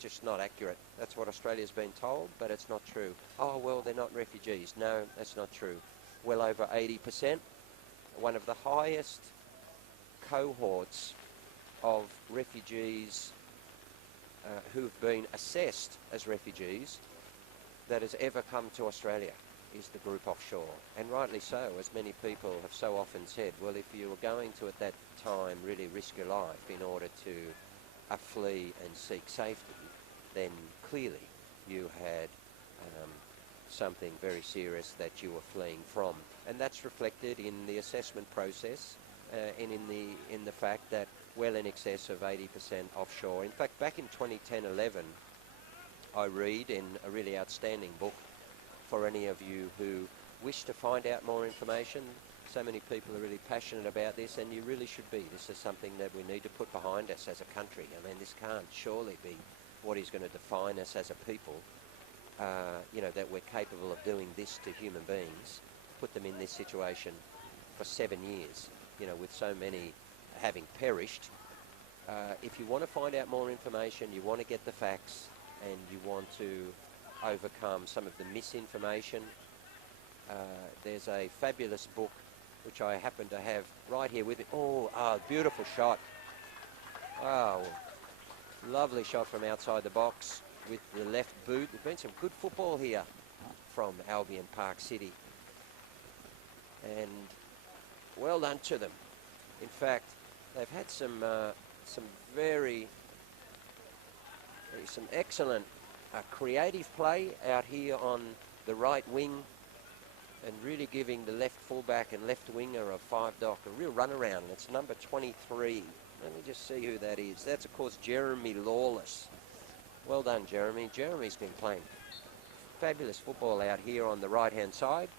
just not accurate. That's what Australia's been told, but it's not true. Oh, well, they're not refugees. No, that's not true. Well over 80%. One of the highest cohorts of refugees who've been assessed as refugees that has ever come to Australia is the group offshore. And rightly so, as many people have so often said, well, if you were going to at that time really risk your life in order to flee and seek safety, then clearly you had something very serious that you were fleeing from. And that's reflected in the assessment process and in the fact that well in excess of 80% offshore. In fact, back in 2010-11, I read in a really outstanding book for any of you who wish to find out more information. So many people are really passionate about this, and you really should be. This is something that we need to put behind us as a country. I mean, this can't surely be what is going to define us as a people, you know, that we're capable of doing this to human beings, put them in this situation for 7 years, you know, with so many having perished. If you want to find out more information, you want to get the facts, and you want to overcome some of the misinformation, there's a fabulous book which I happen to have right here with me. Oh, beautiful shot. Oh, lovely shot from outside the box with the left boot. There's been some good football here from Albion Park City, and well done to them. In fact, they've had some excellent creative play out here on the right wing, and really giving the left fullback and left winger of 5-dock a real run around. And it's number 23. Let me just see who that is. That's, of course, Jeremy Lawless. Well done, Jeremy. Jeremy's been playing fabulous football out here on the right-hand side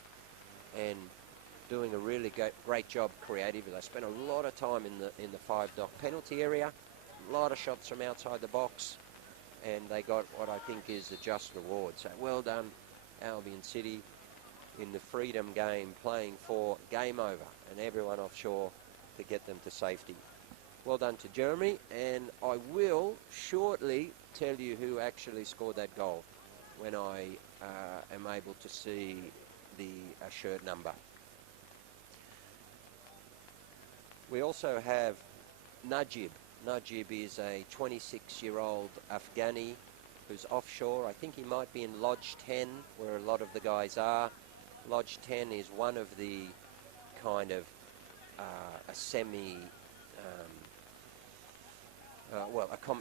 and doing a really great job creatively. They spent a lot of time in the 5-dock penalty area, a lot of shots from outside the box, and they got what I think is a just reward. So well done, Albion City, in the freedom game, playing for Gameover and everyone offshore to get them to safety. Well done to Jeremy, and I will shortly tell you who actually scored that goal when I am able to see the shirt number. We also have Najib. Najib is a 26-year-old Afghani who's offshore. I think he might be in Lodge 10, where a lot of the guys are. Lodge 10 is one of the kind of a semi,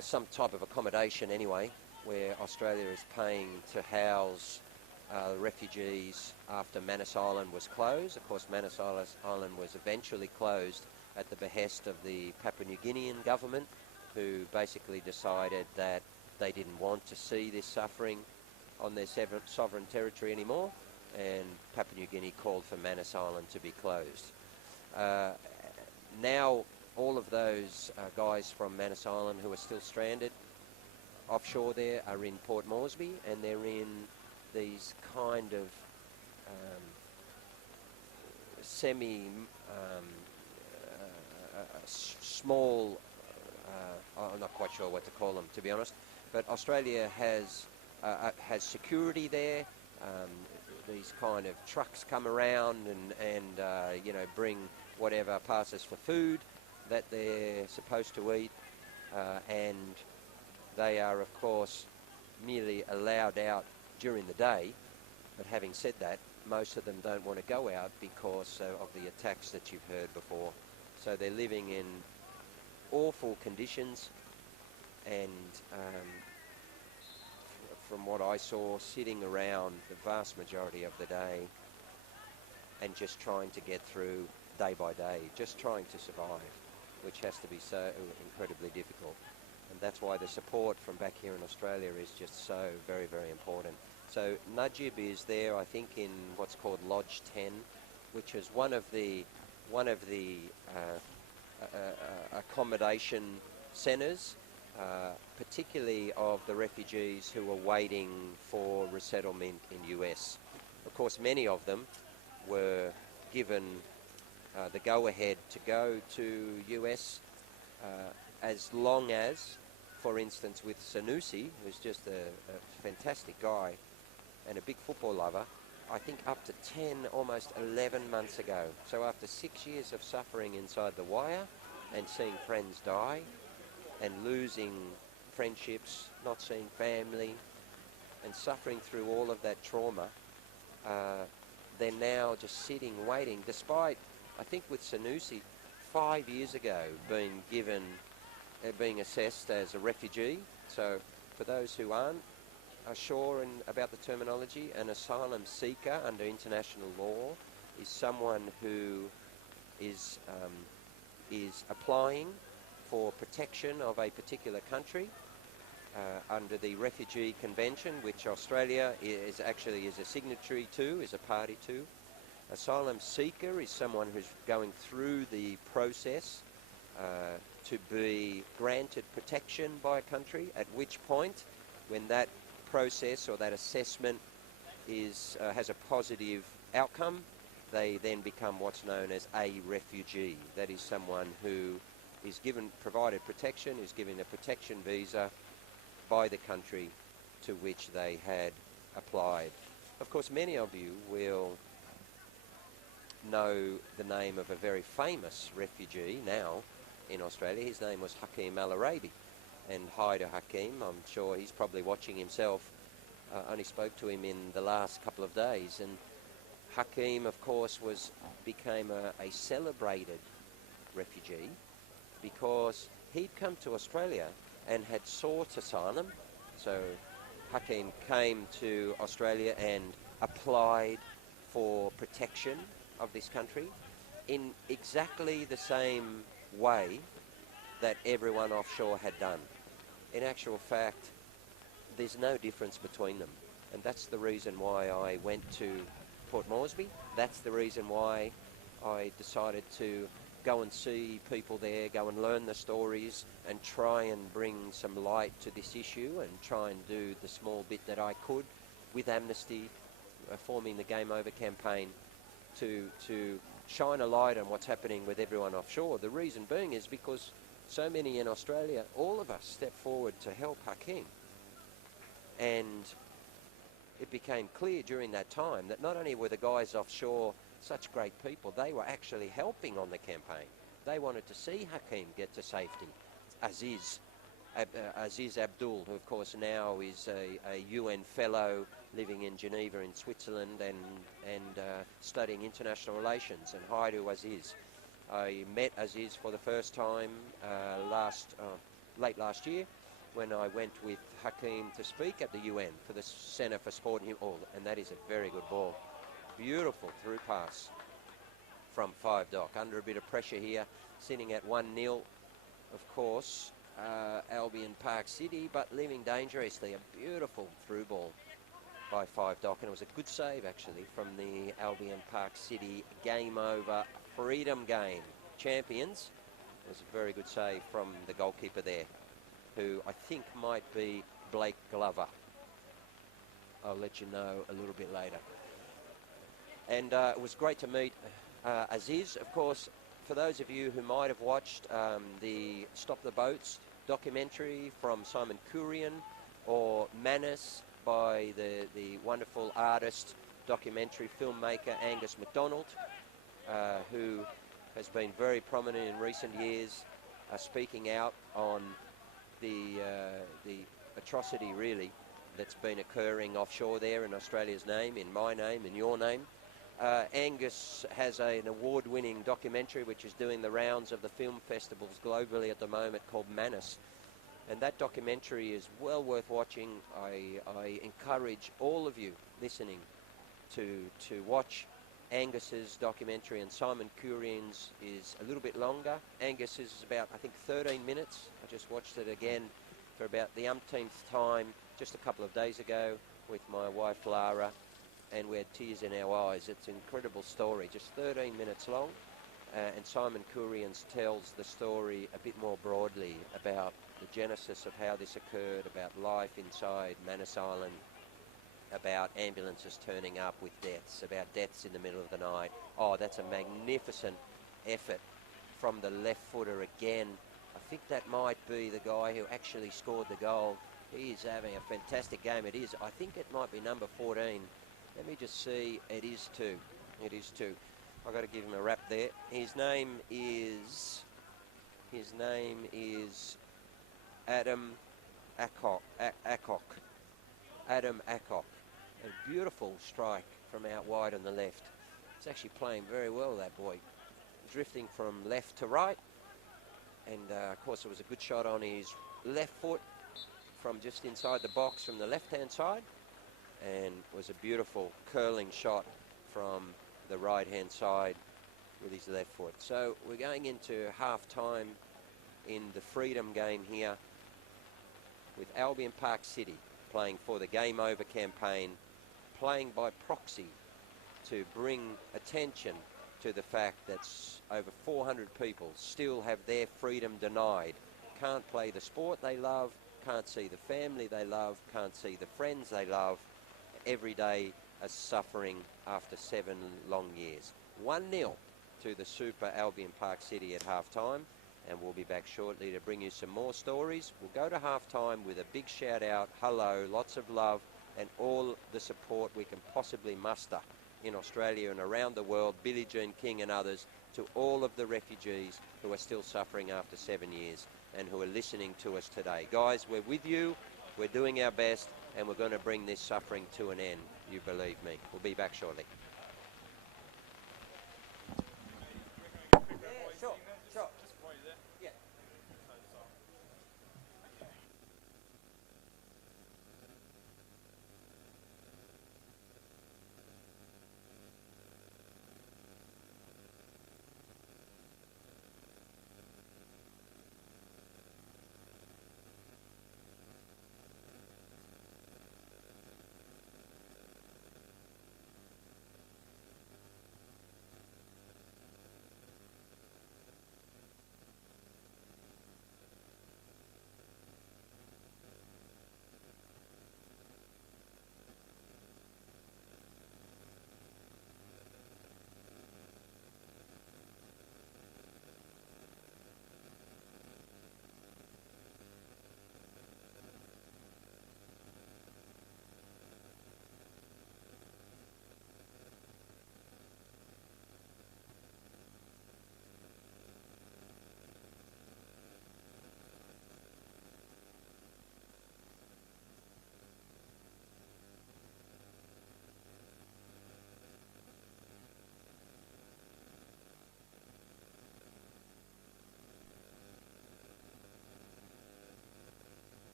some type of accommodation anyway, where Australia is paying to house refugees after Manus Island was closed. Of course, Manus Island was eventually closed at the behest of the Papua New Guinean government, who basically decided that they didn't want to see this suffering on their sovereign territory anymore, and Papua New Guinea called for Manus Island to be closed. Now all of those guys from Manus Island who are still stranded offshore there are in Port Moresby, and they're in these kind of small, I'm not quite sure what to call them, to be honest, but Australia has security there. These kind of trucks come around and you know, bring whatever passes for food that they're supposed to eat, and they are, of course, merely allowed out during the day. But having said that, most of them don't want to go out because of the attacks that you've heard before. So they're living in awful conditions, and from what I saw, sitting around the vast majority of the day and just trying to get through day by day, just trying to survive, which has to be so incredibly difficult. And that's why the support from back here in Australia is just so very, very important. So Najib is there, I think, in what's called Lodge 10, which is one of the accommodation centres, particularly of the refugees who are waiting for resettlement in US. Of course, many of them were given the go-ahead to go to US as long as for instance, with Sanusi, who's just a fantastic guy and a big football lover, I think up to 10, almost 11 months ago. So after 6 years of suffering inside the wire and seeing friends die and losing friendships, not seeing family, and suffering through all of that trauma, they're now just sitting, waiting, despite, I think with Sanusi, 5 years ago, being assessed as a refugee. So for those who aren't sure about the terminology, an asylum seeker under international law is someone who is applying for protection of a particular country under the Refugee Convention, which Australia is a signatory to, is a party to. Asylum seeker is someone who's going through the process to be granted protection by a country, at which point, when that process or that assessment has a positive outcome, they then become what's known as a refugee. That is someone who is provided protection, is given a protection visa by the country to which they had applied. Of course, many of you will know the name of a very famous refugee now in Australia. His name was Hakeem Al-Arabi. And hi to Hakeem, I'm sure he's probably watching himself. I only spoke to him in the last couple of days. And Hakeem, of course, became a celebrated refugee because he'd come to Australia and had sought asylum. So Hakeem came to Australia and applied for protection of this country in exactly the same way that everyone offshore had done. In actual fact, there's no difference between them. And that's the reason why I went to Port Moresby. That's the reason why I decided to go and see people there, go and learn the stories and try and bring some light to this issue and try and do the small bit that I could with Amnesty, forming the Gameover campaign to shine a light on what's happening with everyone offshore. The reason being is because so many in Australia, all of us stepped forward to help Hakeem. And it became clear during that time that not only were the guys offshore such great people, they were actually helping on the campaign. They wanted to see Hakeem get to safety. Aziz Abdul, who of course now is a UN fellow living in Geneva in Switzerland and studying international relations. And hi to Aziz. I met Aziz for the first time late last year when I went with Hakeem to speak at the UN for the Centre for Sport and that is a very good ball. Beautiful through pass from 5 Dock. Under a bit of pressure here, sitting at 1-0, of course, Albion Park City, but leaving dangerously. A beautiful through ball by 5 Dock, and it was a good save actually from the Albion Park City Gameover Freedom Game champions. It was a very good save from the goalkeeper there, who I think might be Blake Glover. I'll let you know a little bit later. And it was great to meet Aziz. Of course, for those of you who might have watched the Stop the Boats documentary from Simon Kurian, or Manus by the wonderful artist, documentary filmmaker Angus MacDonald, who has been very prominent in recent years, speaking out on the atrocity really that's been occurring offshore there in Australia's name, in my name, in your name. Angus has an award-winning documentary which is doing the rounds of the film festivals globally at the moment, called Manus. And that documentary is well worth watching. I encourage all of you listening to watch Angus's documentary, and Simon Kurian's is a little bit longer. Angus's is about, I think, 13 minutes. I just watched it again for about the umpteenth time just a couple of days ago with my wife Lara, and we had tears in our eyes. It's an incredible story, just 13 minutes long, and Simon Kurian's tells the story a bit more broadly about the genesis of how this occurred, about life inside Manus Island, about ambulances turning up with deaths, about deaths in the middle of the night. Oh, that's a magnificent effort from the left footer again, I think that might be the guy who actually scored the goal. He is having a fantastic game. It is. I think it might be number 14. Let me just see. It is 2. It is 2. I've got to give him a rap there. His name is Adam Acock. Adam Acock. A beautiful strike from out wide on the left. He's actually playing very well, that boy. Drifting from left to right. And of course it was a good shot on his left foot from just inside the box from the left-hand side. And was a beautiful curling shot from the right-hand side with his left foot. So we're going into half-time in the Freedom game here with Albion Park City playing for the Gameover campaign, playing by proxy to bring attention to the fact that over 400 people still have their freedom denied, can't play the sport they love, can't see the family they love, can't see the friends they love, every day are suffering after 7 long years. 1-0 to the Super Albion Park City at half-time, and we'll be back shortly to bring you some more stories. We'll go to half-time with a big shout-out, hello, lots of love, and all the support we can possibly muster in Australia and around the world, Billie Jean King and others, to all of the refugees who are still suffering after 7 years and who are listening to us today. Guys, we're with you, we're doing our best, and we're going to bring this suffering to an end, you believe me. We'll be back shortly. Yeah, sure. Yeah.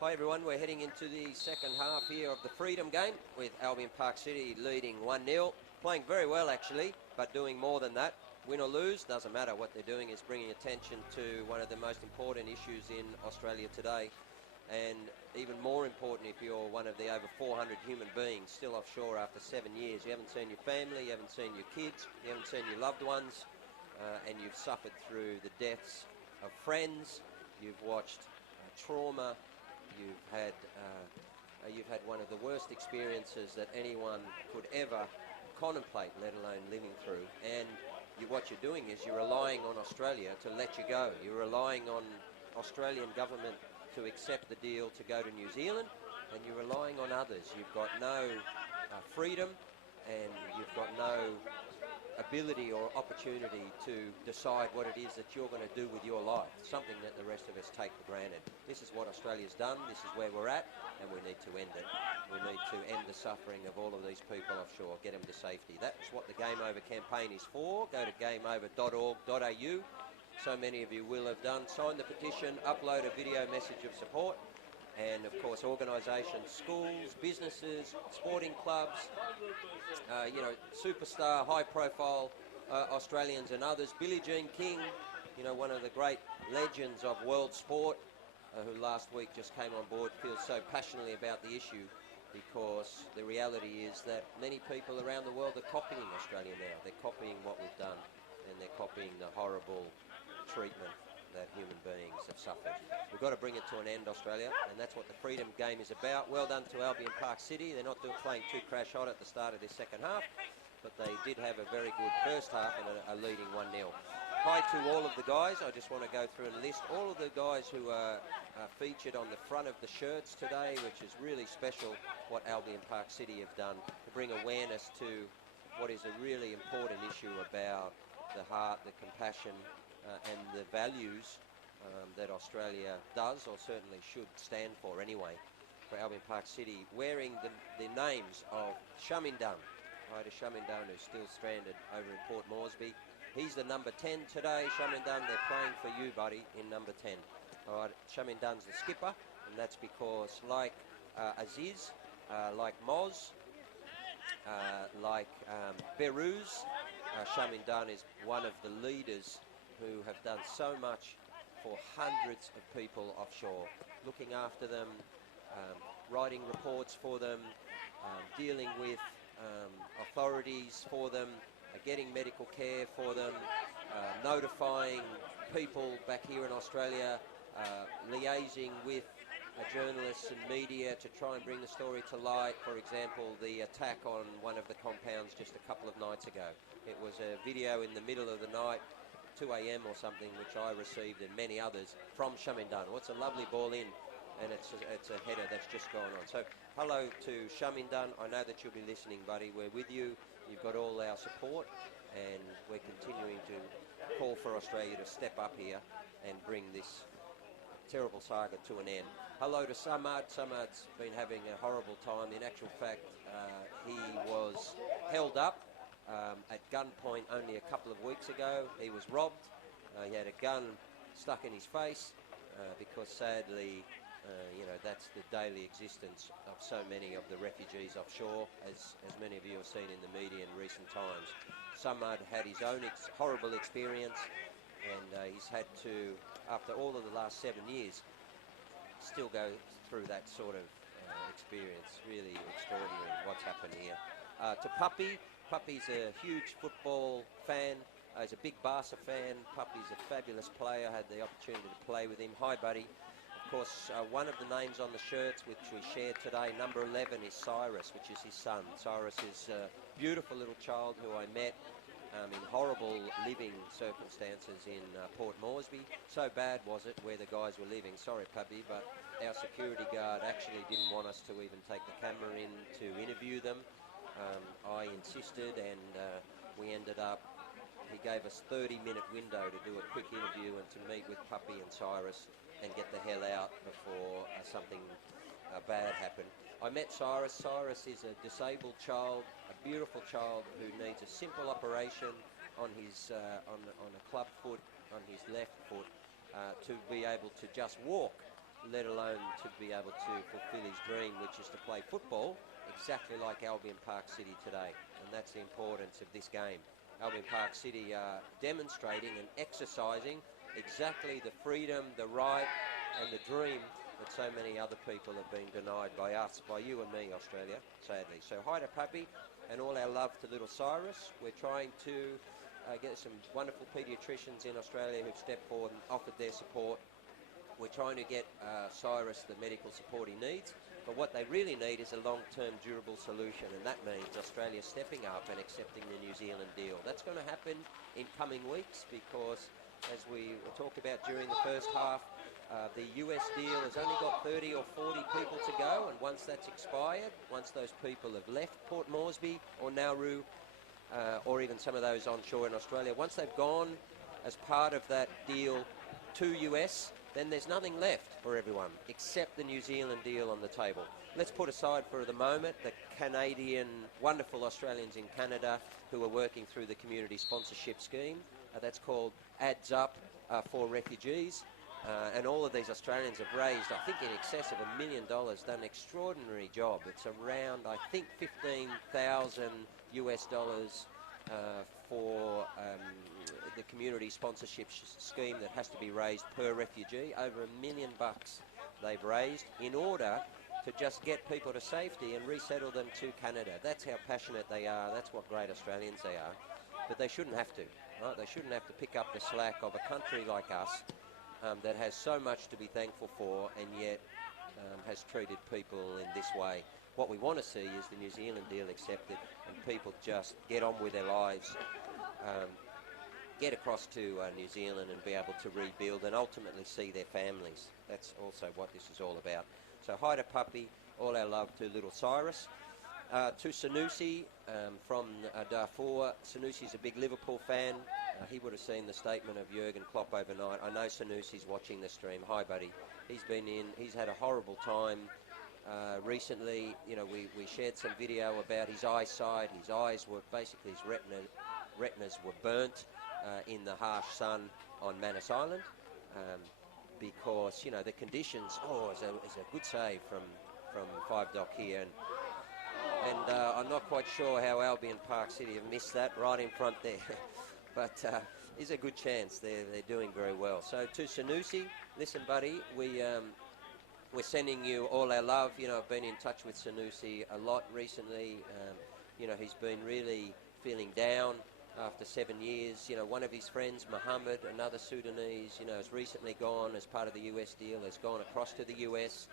Hi everyone, we're heading into the second half here of the Freedom game with Albion Park City leading 1-0. Playing very well actually, but doing more than that. Win or lose, doesn't matter. What they're doing is bringing attention to one of the most important issues in Australia today. And even more important if you're one of the over 400 human beings still offshore after 7 years. You haven't seen your family, you haven't seen your kids, you haven't seen your loved ones, and you've suffered through the deaths of friends. You've watched trauma. You've had one of the worst experiences that anyone could ever contemplate, let alone living through. And what you're doing is you're relying on Australia to let you go. You're relying on Australian government to accept the deal to go to New Zealand, and you're relying on others. You've got no freedom, and you've got no ability or opportunity to decide what it is that you're going to do with your life, something that the rest of us take for granted. This is what Australia's done, this is where we're at, and we need to end it. We need to end the suffering of all of these people offshore, get them to safety. That's what the Gameover campaign is for. Go to gameover.org.au. So many of you will have done. Sign the petition, upload a video message of support, and of course organisations, schools, businesses, sporting clubs, superstar, high-profile Australians and others. Billie Jean King, one of the great legends of world sport, who last week just came on board, feels so passionately about the issue because the reality is that many people around the world are copying Australia now. They're copying what we've done, and they're copying the horrible treatment that human beings have suffered. We've got to bring it to an end, Australia, and that's what the Freedom game is about. Well done to Albion Park City. They're not playing too crash hot at the start of this second half, but they did have a very good first half and are leading 1-0. Hi to all of the guys. I just want to go through and list all of the guys who are featured on the front of the shirts today, which is really special what Albion Park City have done to bring awareness to what is a really important issue about the heart, the compassion, and the values that Australia does, or certainly should stand for anyway, for Albion Park City, wearing the names of Shamindan. Right, a Shamindan who's still stranded over in Port Moresby. He's the number 10 today. Shamindan, they're playing for you, buddy, in number 10. All right, Shamindan's the skipper, and that's because like Aziz, like Moz, like Beruz, Shamindan is one of the leaders who have done so much for hundreds of people offshore, looking after them, writing reports for them, dealing with authorities for them, getting medical care for them, notifying people back here in Australia, liaising with journalists and media to try and bring the story to light. For example, the attack on one of the compounds just a couple of nights ago. It was a video in the middle of the night, 2 a.m. or something, which I received and many others from Shamindan. What's a lovely ball in, and it's a header that's just gone on. So hello to Shamindan. I know that you'll be listening, buddy. We're with you. You've got all our support, and we're continuing to call for Australia to step up here and bring this terrible saga to an end. Hello to Samad. Samad's been having a horrible time. In actual fact, he was held up at gunpoint only a couple of weeks ago. He was robbed. He had a gun stuck in his face because sadly, that's the daily existence of so many of the refugees offshore, as many of you have seen in the media in recent times. Samad had his own horrible experience, and he's had to, after all of the last 7 years, still go through that sort of experience. Really extraordinary what's happened here. To Puppy. Puppy's a huge football fan. He's a big Barca fan. Puppy's a fabulous player. I had the opportunity to play with him. Hi, buddy. Of course, one of the names on the shirts which we shared today, number 11, is Cyrus, which is his son. Cyrus is a beautiful little child who I met in horrible living circumstances in Port Moresby. So bad was it where the guys were living. Sorry, Puppy, but our security guard actually didn't want us to even take the camera in to interview them. I insisted, and we ended up, he gave us 30-minute window to do a quick interview and to meet with Puppy and Cyrus and get the hell out before something bad happened. I met Cyrus. Cyrus is a disabled child, a beautiful child who needs a simple operation on his on a club foot, on his left foot, to be able to just walk. let alone to be able to fulfill his dream, which is to play football exactly like Albion Park City today. And that's the importance of this game. Albion Park City are demonstrating and exercising exactly the freedom, the right and the dream that so many other people have been denied by us, by you and me, Australia, sadly. So hi to Puppy and all our love to little Cyrus. We're trying to get some wonderful paediatricians in Australia who've stepped forward and offered their support. We're trying to get Cyrus the medical support he needs, but what they really need is a long-term durable solution, and that means Australia stepping up and accepting the New Zealand deal. That's going to happen in coming weeks because, as we talked about during the first half, the US deal has only got 30 or 40 people to go, and once that's expired, once those people have left Port Moresby or Nauru, or even some of those onshore in Australia, once they've gone as part of that deal to US, then there's nothing left for everyone except the New Zealand deal on the table. Let's put aside for the moment the Canadian, wonderful Australians in Canada who are working through the community sponsorship scheme. That's called Adds Up for Refugees. And all of these Australians have raised, I think, in excess of $1 million, done an extraordinary job. It's around, I think, 15,000 US dollars for the community sponsorship scheme that has to be raised per refugee. Over $1 million they've raised in order to just get people to safety and resettle them to Canada. That's how passionate they are. That's what great Australians they are. But they shouldn't have to, right? They shouldn't have to pick up the slack of a country like us that has so much to be thankful for and yet has treated people in this way. What we want to see is the New Zealand deal accepted and people just get on with their lives, get across to New Zealand and be able to rebuild and ultimately see their families. That's also what this is all about. So hi to Puppy, all our love to little Cyrus. To Sanusi from Darfur. Sanusi's a big Liverpool fan. He would have seen the statement of Jurgen Klopp overnight. I know Sanusi's watching the stream. Hi, buddy. He's had a horrible time recently. You know, we shared some video about his eyesight. His eyes were basically, his retinas were burnt in the harsh sun on Manus Island because, you know, the conditions. Oh, it's a good save from Five Dock here. And I'm not quite sure how Albion Park City have missed that right in front there. But it's a good chance. They're doing very well. So to Sanusi, listen, buddy, we're sending you all our love. You know, I've been in touch with Sanusi a lot recently. You know, he's been really feeling down after 7 years. You know, one of his friends, Mohammed, another Sudanese, you know, has recently gone as part of the US deal, has gone across to the US.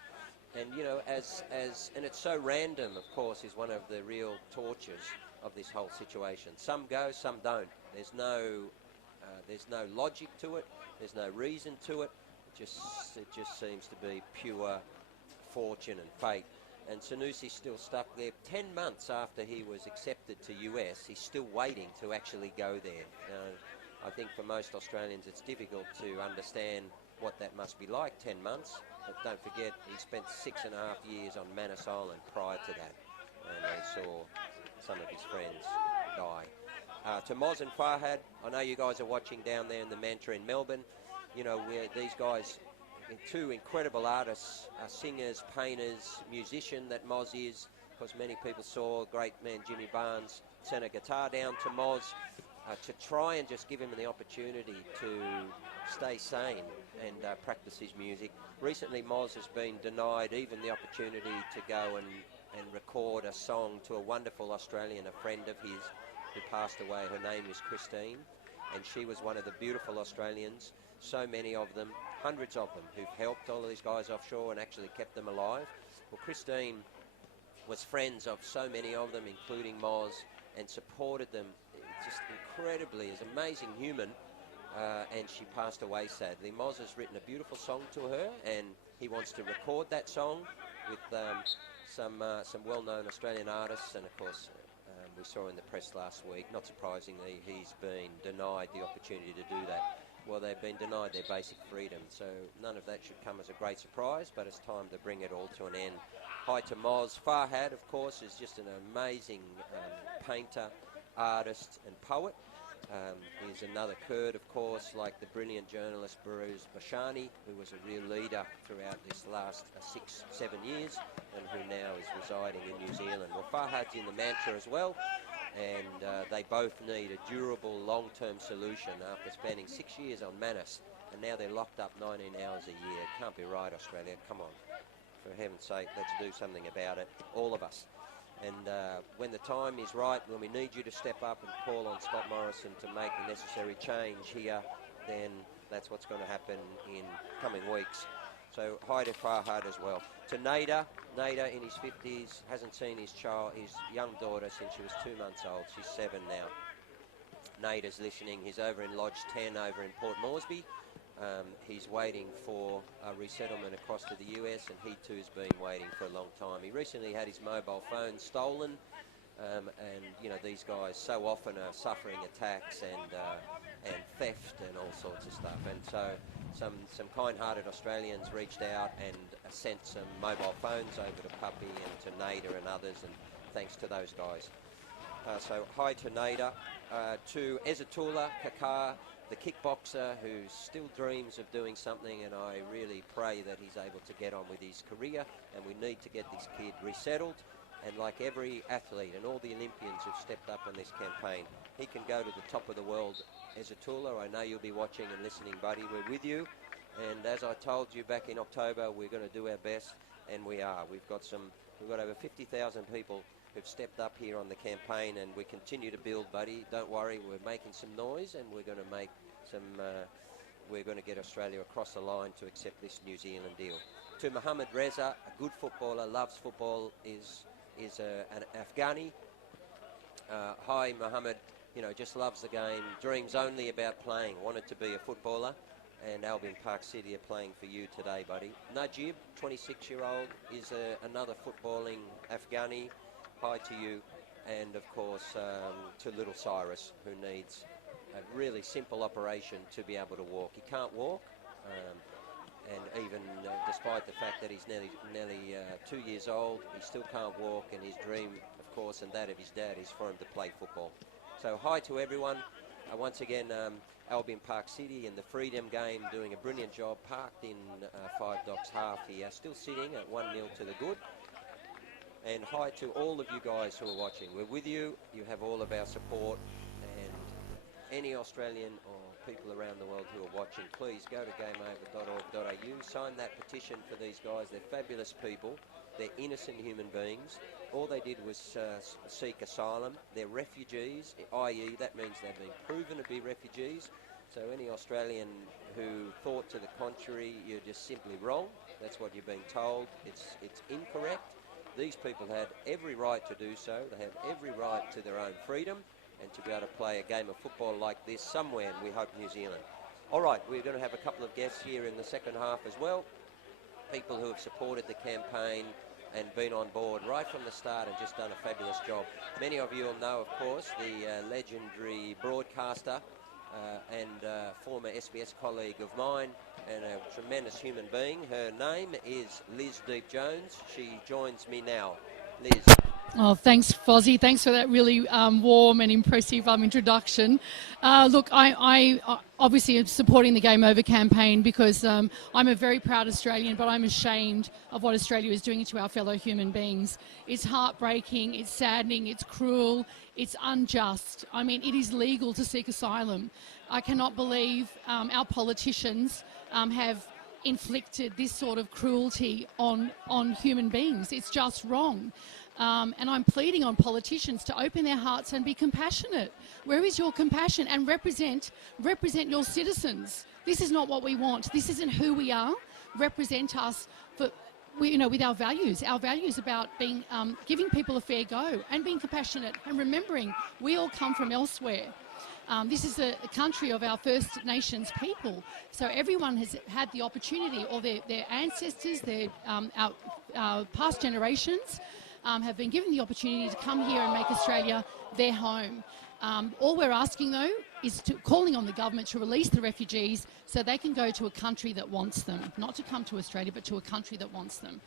And, you know, and it's so random, of course, is one of the real tortures of this whole situation. Some go, some don't. There's no logic to it. There's no reason to it. It just seems to be pure fortune and fate. And Sanusi's still stuck there. 10 months after he was accepted to US, he's still waiting to actually go there. I think for most Australians it's difficult to understand what that must be like, 10 months. But don't forget, he spent 6.5 years on Manus Island prior to that. And they saw some of his friends die. To Moz and Farhad, I know you guys are watching down there in the Mantra in Melbourne. You know, these guys, two incredible artists, singers, painters, musician that Moz is. Because many people saw great man Jimmy Barnes send a guitar down to Moz to try and just give him the opportunity to stay sane and practice his music. Recently, Moz has been denied even the opportunity to go and record a song to a wonderful Australian, a friend of his who passed away. Her name is Christine, and she was one of the beautiful Australians. So many of them, hundreds of them, who've helped all of these guys offshore and actually kept them alive. Well, Christine was friends of so many of them, including Moz, and supported them just incredibly, as an amazing human, and she passed away sadly. Moz has written a beautiful song to her, and he wants to record that song with some well-known Australian artists, and of course we saw in the press last week, not surprisingly, he's been denied the opportunity to do that. Well, they've been denied their basic freedom, so none of that should come as a great surprise, but it's time to bring it all to an end. Hi to Moz. Farhad, of course, is just an amazing painter, artist and poet. He's another Kurd, of course, like the brilliant journalist Buruz Bashani, who was a real leader throughout this last 6-7 years, and who now is residing in New Zealand. Well, Farhad's in the Mantra as well, and they both need a durable, long-term solution after spending 6 years on Manus, and now they're locked up 19 hours a year. It can't be right, Australia. Come on. For heaven's sake, let's do something about it, all of us. And when the time is right, when we need you to step up and call on Scott Morrison to make the necessary change here, then that's what's going to happen in coming weeks. So hi to Farhad as well. To Nader in his 50s, hasn't seen his young daughter since she was 2 months old. She's 7 now. Nader's listening. He's over in Lodge 10 over in Port Moresby. He's waiting for a resettlement across to the US, and he too has been waiting for a long time. He recently had his mobile phone stolen, and you know, these guys so often are suffering attacks and theft and all sorts of stuff. And so some kind-hearted Australians reached out and sent some mobile phones over to Puppy and to Nader and others, and thanks to those guys. So hi to Nader, to Ezatullah Kakar, the kickboxer who still dreams of doing something, and I really pray that he's able to get on with his career, and we need to get this kid resettled. And like every athlete and all the Olympians who've stepped up on this campaign, he can go to the top of the world. Ezatullah, I know you'll be watching and listening, buddy. We're with you. And as I told you back in October, we're going to do our best, and we are. We've got over 50,000 people who've stepped up here on the campaign, and we continue to build, buddy. Don't worry, we're making some noise, and we're going to make we're going to get Australia across the line to accept this New Zealand deal. To Mohammed Reza, a good footballer, loves football, is an Afghani. Hi, Mohammed, you know, just loves the game, dreams only about playing, wanted to be a footballer, and Albion Park City are playing for you today, buddy. Najib, 26-year-old, is another footballing Afghani. Hi to you, and of course to little Cyrus, who needs a really simple operation to be able to walk. He can't walk, and even despite the fact that he's nearly 2 years old, he still can't walk, and his dream, of course, and that of his dad, is for him to play football. So hi to everyone. Once again, Albion Park City in the Freedom game doing a brilliant job, parked in 5 Docks half here, still sitting at 1-0 to the good. And hi to all of you guys who are watching. We're with you. You have all of our support. And any Australian or people around the world who are watching, please go to gameover.org.au. Sign that petition for these guys. They're fabulous people. They're innocent human beings. All they did was seek asylum. They're refugees, i.e. that means they've been proven to be refugees. So any Australian who thought to the contrary, you're just simply wrong. That's what you're being told. It's incorrect. These people had every right to do so. They have every right to their own freedom and to be able to play a game of football like this somewhere, and we hope New Zealand. All right, we're going to have a couple of guests here in the second half as well. People who have supported the campaign and been on board right from the start and just done a fabulous job. Many of you will know, of course, the legendary broadcaster and former SBS colleague of mine, and a tremendous human being. Her name is Liz Deep-Jones. She joins me now. Liz. Oh, thanks, Fozzie. Thanks for that really warm and impressive introduction. Look, I obviously am supporting the Gameover campaign because I'm a very proud Australian, but I'm ashamed of what Australia is doing to our fellow human beings. It's heartbreaking, it's saddening, it's cruel, it's unjust. I mean, it is legal to seek asylum. I cannot believe our politicians have inflicted this sort of cruelty on human beings. It's just wrong. And I'm pleading on politicians to open their hearts and be compassionate. Where is your compassion? And represent your citizens. This is not what we want. This isn't who we are. Represent us with our values. Our values about being giving people a fair go and being compassionate and remembering we all come from elsewhere. This is a country of our First Nations people, so everyone has had the opportunity, or their ancestors, our past generations, have been given the opportunity to come here and make Australia their home. All we're asking, though, is calling on the government to release the refugees so they can go to a country that wants them, not to come to Australia, but to a country that wants them.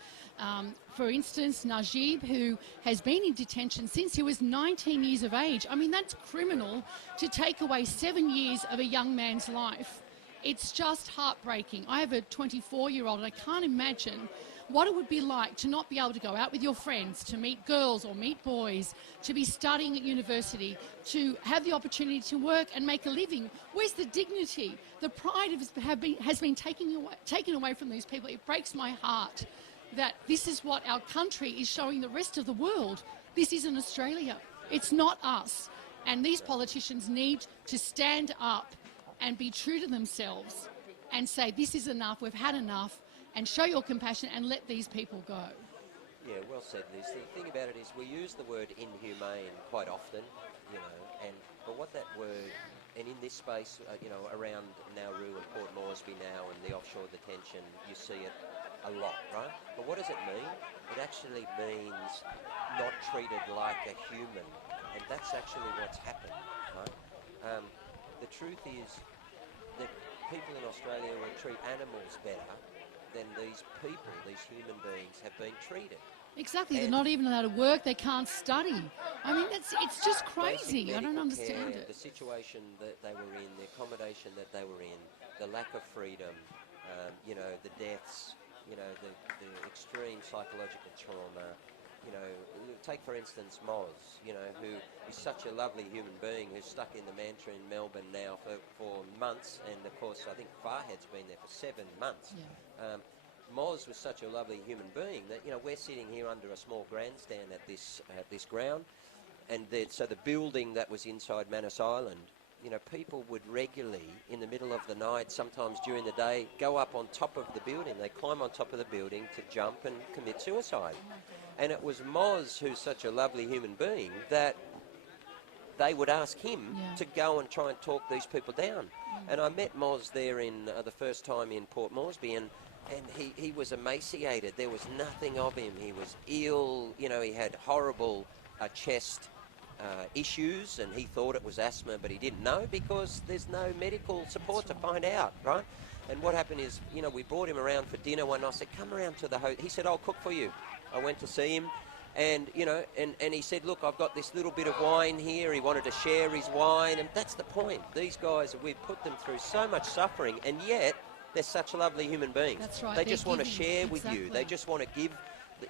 For instance, Najib, who has been in detention since he was 19 years of age. I mean, that's criminal to take away 7 years of a young man's life. It's just heartbreaking. I have a 24-year-old and I can't imagine what it would be like to not be able to go out with your friends, to meet girls or meet boys, to be studying at university, to have the opportunity to work and make a living. Where's the dignity? The pride has been taken away from these people. It breaks my heart that this is what our country is showing the rest of the world. This isn't Australia. It's not us. And these politicians need to stand up and be true to themselves and say, this is enough, we've had enough, and show your compassion and let these people go. Yeah, well said, Liz. The thing about it is we use the word inhumane quite often, you know, but what that word, and in this space, you know, around Nauru and Port Moresby now and the offshore detention, you see it a lot, right? But what does it mean? It actually means not treated like a human, and that's actually what's happened, right? The truth is that people in Australia will treat animals better than these people, these human beings, have been treated. Exactly. They're not even allowed to work. They can't study. I mean, it's just crazy. I don't understand it. The situation that they were in, the accommodation that they were in, the lack of freedom, you know, the deaths, you know, the extreme psychological trauma. You know, take for instance Moz, you know, who is such a lovely human being who's stuck in the mantra in Melbourne now for months, and of course I think Farhad's been there for 7 months. Yeah. Moz was such a lovely human being that, you know, we're sitting here under a small grandstand at this ground, and so the building that was inside Manus Island, you know, people would regularly, in the middle of the night, sometimes during the day, go up on top of the building. They climb on top of the building to jump and commit suicide. And it was Moz, who's such a lovely human being, that they would ask him to go and try and talk these people down. And I met Moz there in the first time in Port Moresby, and he was emaciated. There was nothing of him. He was ill. You know, he had horrible chest issues, and he thought it was asthma, but he didn't know because there's no medical support to find out, right? And what happened is, you know, we brought him around for dinner one night. I said, come around to the hotel. He said, I'll cook for you. I went to see him, and, you know, and he said, look, I've got this little bit of wine here. He wanted to share his wine, and that's the point. These guys, we've put them through so much suffering, and yet they're such lovely human beings. That's right. They just want to share with you. They just want to give.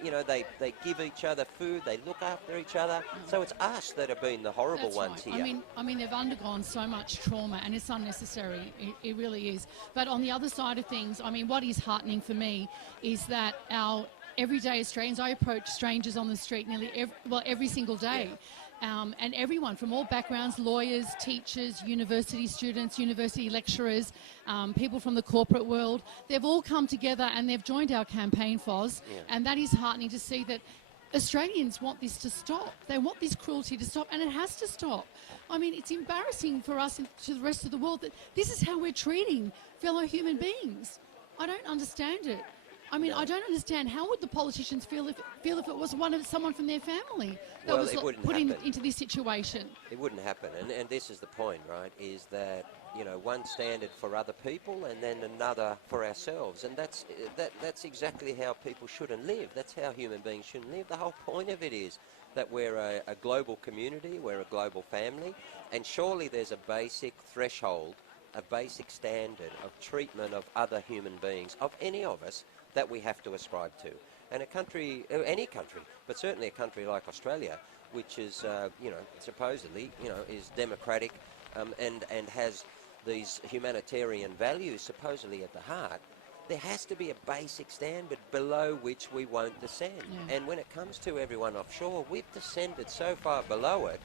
You know, they give each other food, they look after each other. So it's us that have been the horrible ones here. I mean, they've undergone so much trauma, and it's unnecessary. It really is. But on the other side of things, I mean, what is heartening for me is that our everyday Australians, I approach strangers on the street every single day. And everyone from all backgrounds, lawyers, teachers, university students, university lecturers, people from the corporate world, they've all come together and they've joined our campaign, Fozz, and that is heartening to see that Australians want this to stop. They want this cruelty to stop, and it has to stop. I mean, it's embarrassing for us and to the rest of the world that this is how we're treating fellow human beings. I don't understand it. I mean, I don't understand. How would the politicians feel if it was someone from their family that was put into this situation? It wouldn't happen, and this is the point, right? Is that, you know, one standard for other people and then another for ourselves, and that's exactly how people shouldn't live. That's how human beings shouldn't live. The whole point of it is that we're a global community, we're a global family, and surely there's a basic threshold, a basic standard of treatment of other human beings, of any of us, that we have to ascribe to. And a country, any country, but certainly a country like Australia, which is, you know, supposedly, you know, is democratic and has these humanitarian values supposedly at the heart, there has to be a basic standard below which we won't descend. Yeah. And when it comes to everyone offshore, we've descended so far below it.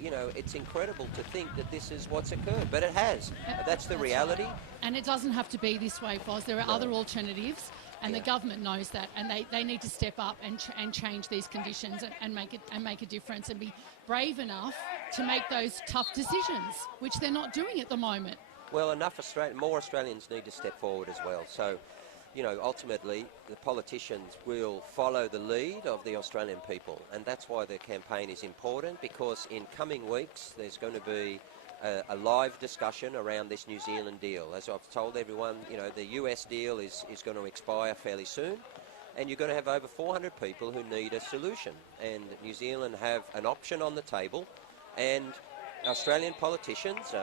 You know, it's incredible to think that this is what's occurred, but it has. That's the reality. Right. And it doesn't have to be this way, Fozz. There are other alternatives, and the government knows that, and they need to step up and change these conditions and make a difference and be brave enough to make those tough decisions, which they're not doing at the moment. Well, more Australians need to step forward as well. So, you know, ultimately, the politicians will follow the lead of the Australian people, and that's why the campaign is important, because in coming weeks there's going to be a live discussion around this New Zealand deal. As I've told everyone, you know, the US deal is going to expire fairly soon, and you're going to have over 400 people who need a solution. And New Zealand have an option on the table, and Australian politicians,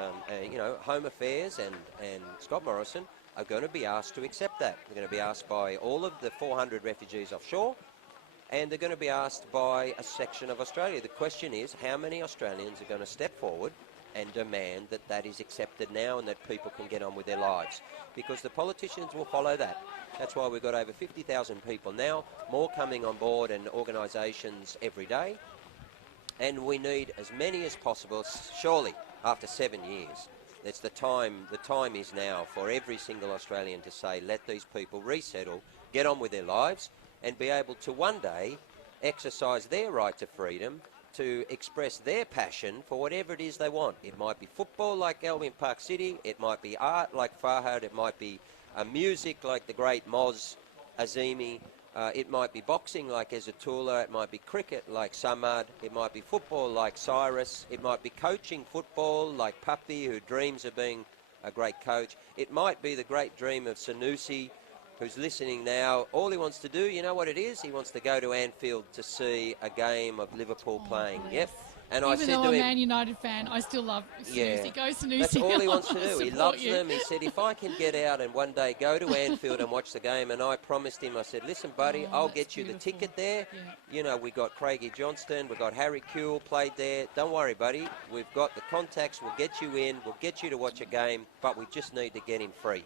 you know, Home Affairs and Scott Morrison are going to be asked to accept that. They're going to be asked by all of the 400 refugees offshore, and they're going to be asked by a section of Australia. The question is, how many Australians are going to step forward and demand that that is accepted now and that people can get on with their lives? Because the politicians will follow that. That's why we've got over 50,000 people now, more coming on board, and organisations every day. And we need as many as possible, surely, after 7 years. It's the time is now for every single Australian to say, let these people resettle, get on with their lives, and be able to one day exercise their right to freedom, to express their passion for whatever it is they want. It might be football like Albion Park City, it might be art like Farhad, it might be music like the great Moz Azimi, it might be boxing like Ezatullah, it might be cricket like Samad, it might be football like Cyrus, it might be coaching football like Papi, who dreams of being a great coach. It might be the great dream of Sanusi, who's listening now. All he wants to do, you know what it is? He wants to go to Anfield to see a game of Liverpool playing. Bless. Yep. And Even I said though to I'm a him, Man United fan, I still love Sanusi. Yeah. Go Sanusi. that's all he wants to do. He Support loves you. them. He said, if I can get out and one day go to Anfield and watch the game, and I promised him, I said, listen, buddy, Oh, I'll that's get you beautiful. the ticket there. Yeah. You know, we got Craigie Johnston, we got Harry Kuehl played there. Don't worry, buddy. We've got the contacts. We'll get you in. We'll get you to watch a game, but we just need to get him free.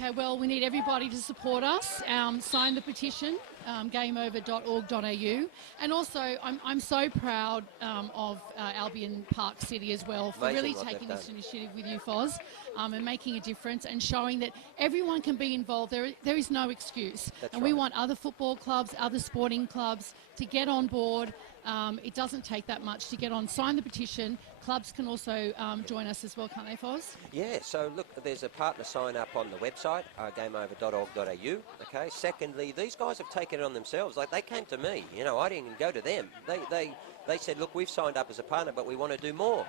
Okay, well, we need everybody to support us. Sign the petition, gameover.org.au. And also, I'm so proud of Albion Park City as well for Amazing really what they've taking this done. initiative with you, Fozz, and making a difference and showing that everyone can be involved. There is no excuse. That's and we right. want other football clubs, other sporting clubs to get on board. It doesn't take that much to get on. Sign the petition. Clubs can also join us as well, can't they, Fozz? Yeah, so look, there's a partner sign up on the website, gameover.org.au. Okay. Secondly, these guys have taken it on themselves. Like, they came to me. You know, I didn't even go to them. They said, look, we've signed up as a partner, but we want to do more.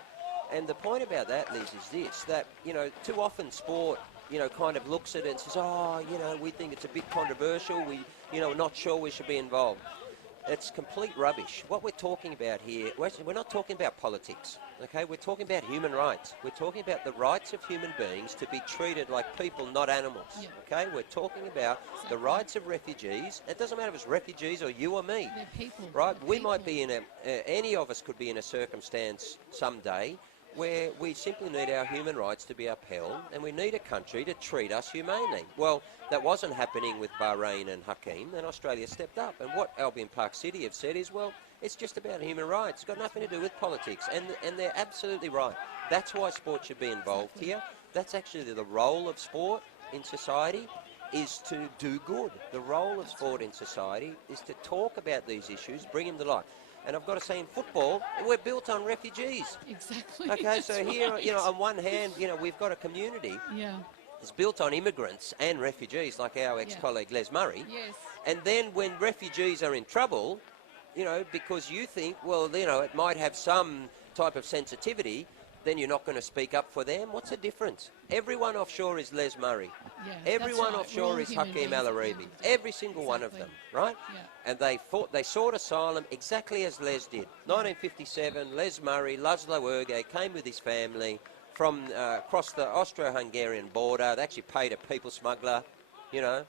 And the point about that, Liz, is this, that, you know, too often sport, you know, kind of looks at it and says, oh, you know, we think it's a bit controversial. We're not sure we should be involved. It's complete rubbish. What we're talking about here, we're not talking about politics, okay? We're talking about human rights. We're talking about the rights of human beings to be treated like people, not animals, okay? We're talking about the rights of refugees. It doesn't matter if it's refugees or you or me, They're people. right? They're We might people. be in any of us could be in a circumstance someday where we simply need our human rights to be upheld, and we need a country to treat us humanely. Well, that wasn't happening with Bahrain and Hakeem, and Australia stepped up. And what Albion Park City have said is, well, it's just about human rights. It's got nothing to do with politics, and they're absolutely right. That's why sport should be involved here. That's actually the role of sport in society, is to do good. The role of sport in society is to talk about these issues, bring them to light. And I've got to say, in football, we're built on refugees. Exactly. Okay, so That's here, right. you know, on one hand, you know, we've got a community Yeah. that's built on immigrants and refugees, like our ex-colleague Les Murray. Yes. And then when refugees are in trouble, you know, because you think, well, you know, it might have some type of sensitivity, then you're not going to speak up for them. What's the difference? Everyone offshore is Les Murray. Yeah, Everyone that's right. We're all offshore is human Hakeem beings Al at the Arabi. end of the day. Every single one of them, right? Yeah. And they sought asylum exactly as Les did. 1957, Les Murray, Laszlo Erge came with his family from across the Austro-Hungarian border. They actually paid a people smuggler, you know.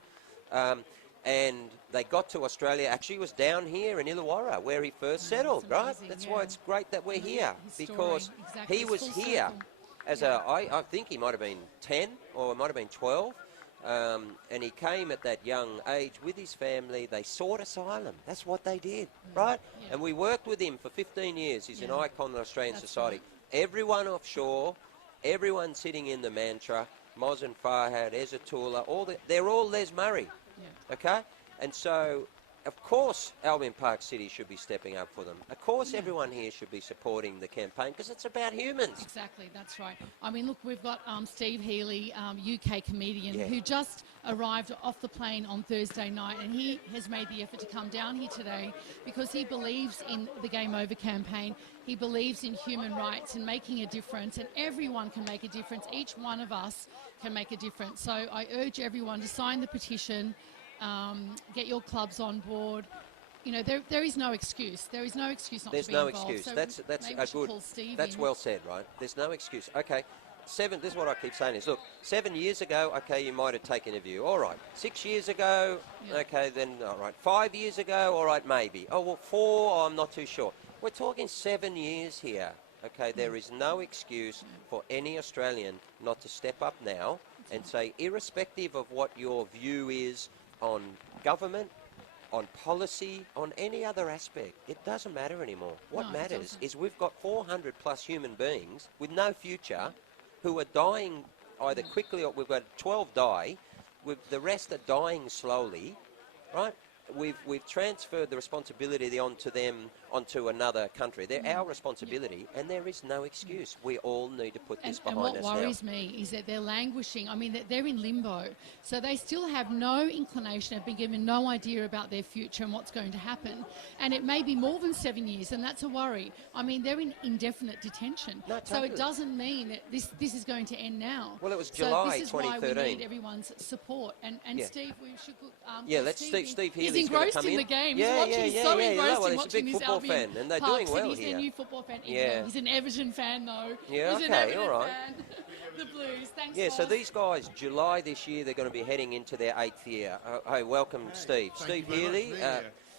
And they got to Australia. Actually, it was down here in Illawarra where he first settled, it's right? amazing, That's yeah. why it's great that we're here, His because story, exactly, he it's was full here circle. as I think he might have been 10 or it might have been 12. And he came at that young age with his family. They sought asylum. That's what they did, right? Yeah. And we worked with him for 15 years. He's an icon of Australian That's society. right. Everyone offshore, everyone sitting in the mantra, Moz and Farhad, Ezatullah, they're all Les Murray, Yeah. okay? And so Of course, Albion Park City should be stepping up for them. Of course, everyone here should be supporting the campaign because it's about humans. Exactly, that's right. I mean, look, we've got Steve Healy, UK comedian, who just arrived off the plane on Thursday night, and he has made the effort to come down here today because he believes in the Game Over campaign. He believes in human rights and making a difference, and everyone can make a difference. Each one of us can make a difference. So I urge everyone to sign the petition. Get your clubs on board. You know, there is no excuse. There is no excuse not to be involved. There's no excuse. So that's maybe a good. call Steve That's in. well said, right? There's no excuse. Okay, this is what I keep saying is, look, 7 years ago, okay, you might have taken a view. All right. 6 years ago, okay, then all right. 5 years ago, all right, maybe. Oh well, 4, I'm not too sure. We're talking 7 years here. Okay, there is no excuse for any Australian not to step up now and say, irrespective of what your view is on government, on policy, on any other aspect, it doesn't matter anymore. What matters is we've got 400 plus human beings with no future who are dying either quickly or we've got 12 die, the rest are dying slowly, right? We've transferred the responsibility onto them, onto another country. They're our responsibility, and there is no excuse. We all need to put this behind us now. And what worries me is that they're languishing. I mean, they're in limbo. So they still have no inclination, have been given no idea about their future and what's going to happen. And it may be more than 7 years, and that's a worry. I mean, they're in indefinite detention. No, totally. So it doesn't mean that this is going to end now. Well, it was July 2013. So this is why we need everyone's support. And Steve, we should let Steve Healy. He's engrossed in the game. He's so engrossed in watching this Albion and they're Park doing well City. He's here. a new football fan. He's an Everton fan, though. Yeah, He's an Everton fan. The Blues. Thanks, Yeah, so Fozz. these guys, July this year, they're going to be heading into their 8th year. Hey, welcome, Steve. Steve Healy.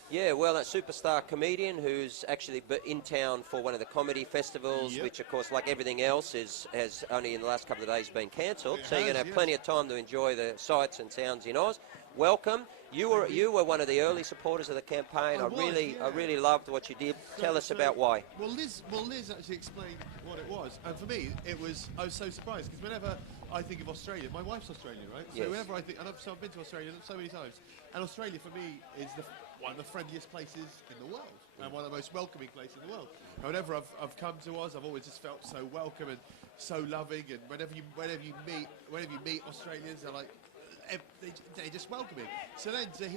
Yeah, well, a superstar comedian who's actually in town for one of the comedy festivals, which, of course, like everything else, has only in the last couple of days been cancelled. So you're going to have plenty of time to enjoy the sights and sounds in Oz. Welcome. You were one of the early supporters of the campaign. I really loved what you did. Tell us about why. Well, Liz actually explained what it was, and for me, I was so surprised because whenever I think of Australia, my wife's Australian, right? So whenever I think, and I've been to Australia so many times, and Australia for me is one of the friendliest places in the world and one of the most welcoming places in the world. And whenever I've come to Oz, I've always just felt so welcome and so loving. And whenever you meet Australians, they're like. They're just welcoming. So then to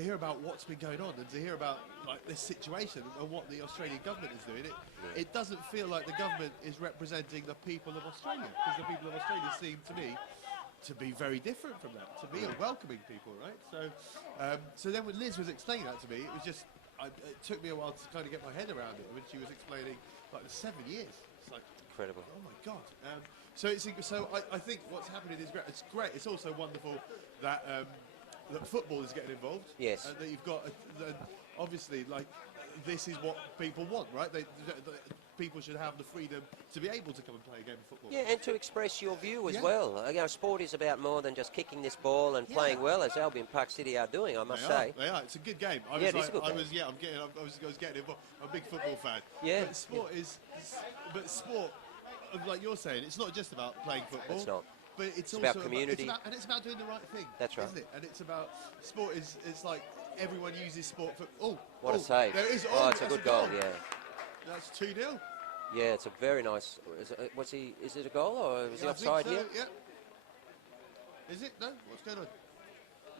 hear about what's been going on and to hear about like this situation and what the Australian government is doing, it doesn't feel like the government is representing the people of Australia, because the people of Australia seem to me to be very different from that, to be a welcoming people, right? So then when Liz was explaining that to me, it took me a while to kind of get my head around it when she was explaining like the 7 years. It's like incredible. Oh my God. So I think what's happening is great. It's great. It's also wonderful that that football is getting involved. Yes. That you've got, obviously, like this is what people want, right? People should have the freedom to be able to come and play a game of football. Yeah, and to express your view as well. You know, sport is about more than just kicking this ball and playing well, as Albion Park City are doing, I must say. They are. It's a good game. I was getting involved. I'm a big football fan. Yeah. But sport, like you're saying, it's not just about playing football. It's not. But it's also about community. It's about doing the right thing. That's right. Isn't it? And it's about sport it's like everyone uses sport for. What a save. There is. It's a good goal, yeah. That's 2-0. Yeah, it's a very nice. Is it a goal or is he offside here? Yeah. Is it? No? What's going on?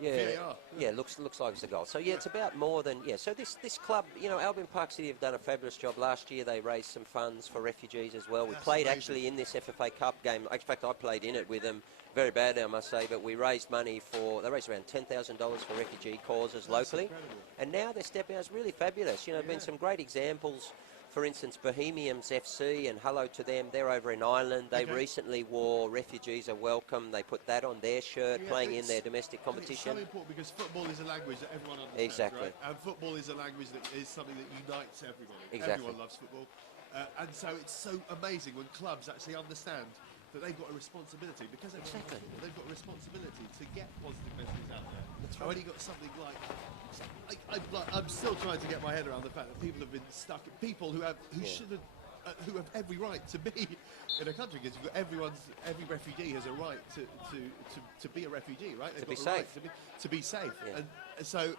Yeah, looks like it's a goal. So yeah, it's about more than So this club, you know, Albion Park City have done a fabulous job. Last year they raised some funds for refugees as well. We played actually in this FFA Cup game. In fact, I played in it with them. Very badly, I must say, but we raised money they raised around $10,000 for refugee causes locally. Incredible. And now they're stepping out. It's really fabulous. You know, been some great examples. For instance, Bohemians FC, and hello to them. They're over in Ireland. They recently wore "Refugees are welcome." They put that on their shirt, playing in their domestic competition. It's so important because football is a language that everyone understands. Exactly. Right? And football is a language that is something that unites everybody. Exactly. Everyone loves football. And so it's so amazing when clubs actually understand that they've got a responsibility, because they've got a responsibility to get positive messages out there. That's right. When you got something I'm still trying to get my head around the fact that people have been stuck. People who have every right to be in a country, because every refugee has a right to be a refugee, right? They've To be got a right safe. to be safe, Yeah. and so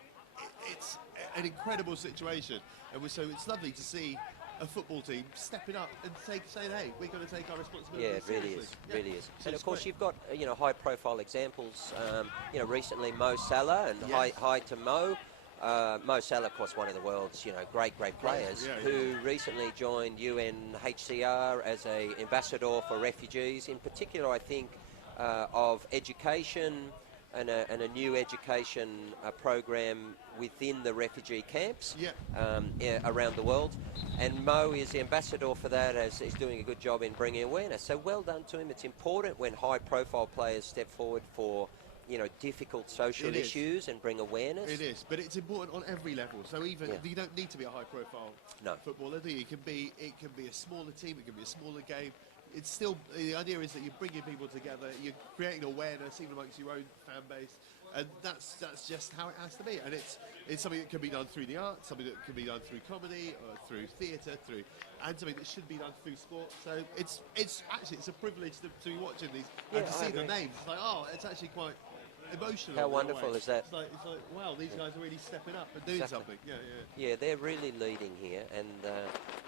it's an incredible situation, and so it's lovely to see a football team stepping up and saying, hey, we're going to take our responsibility Yeah, it really seriously. is, Yeah. really is. So And it's of course, great. you've got high-profile examples. Recently Mo Salah, and Yes. hi to Mo. Mo Salah, of course, one of the world's great players, Yeah, who recently joined UNHCR as a ambassador for refugees. In particular, I think of education and a new education program within the refugee camps around the world. And Mo is the ambassador for that, as he's doing a good job in bringing awareness. So well done to him. It's important when high-profile players step forward for difficult social It is. issues and bring awareness. It is, but it's important on every level. So even you don't need to be a high-profile footballer, do you? It can be a smaller team, it can be a smaller game. It's still, the idea is that you're bringing people together, you're creating awareness even amongst your own fan base, and that's just how it has to be. And it's something that can be done through the arts, something that can be done through comedy or through theatre, and something that should be done through sport. So it's actually a privilege to be watching these and to see the names. It's like, it's actually quite emotional. How wonderful is that? It's like wow, these guys are really stepping up and doing something. Yeah, they're really leading here, and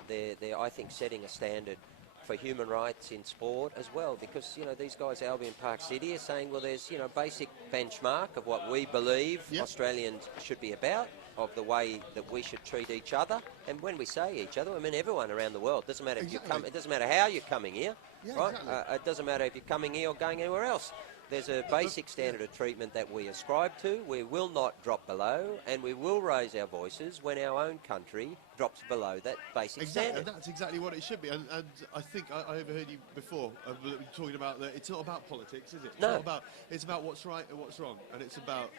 they're I think setting a standard for human rights in sport as well, because these guys, Albion Park City, are saying, well, there's basic benchmark of what we believe Australians should be about, of the way that we should treat each other. And when we say each other, I mean everyone around the world. Doesn't matter if you come. It doesn't matter how you're coming here, right? Exactly. It doesn't matter if you're coming here or going anywhere else. There's a basic standard of treatment that we ascribe to. We will not drop below, and we will raise our voices when our own country drops below that basic standard. And that's exactly what it should be. And I think I overheard you before talking about that. It's not about politics, is it? No. It's about what's right and what's wrong, and it's about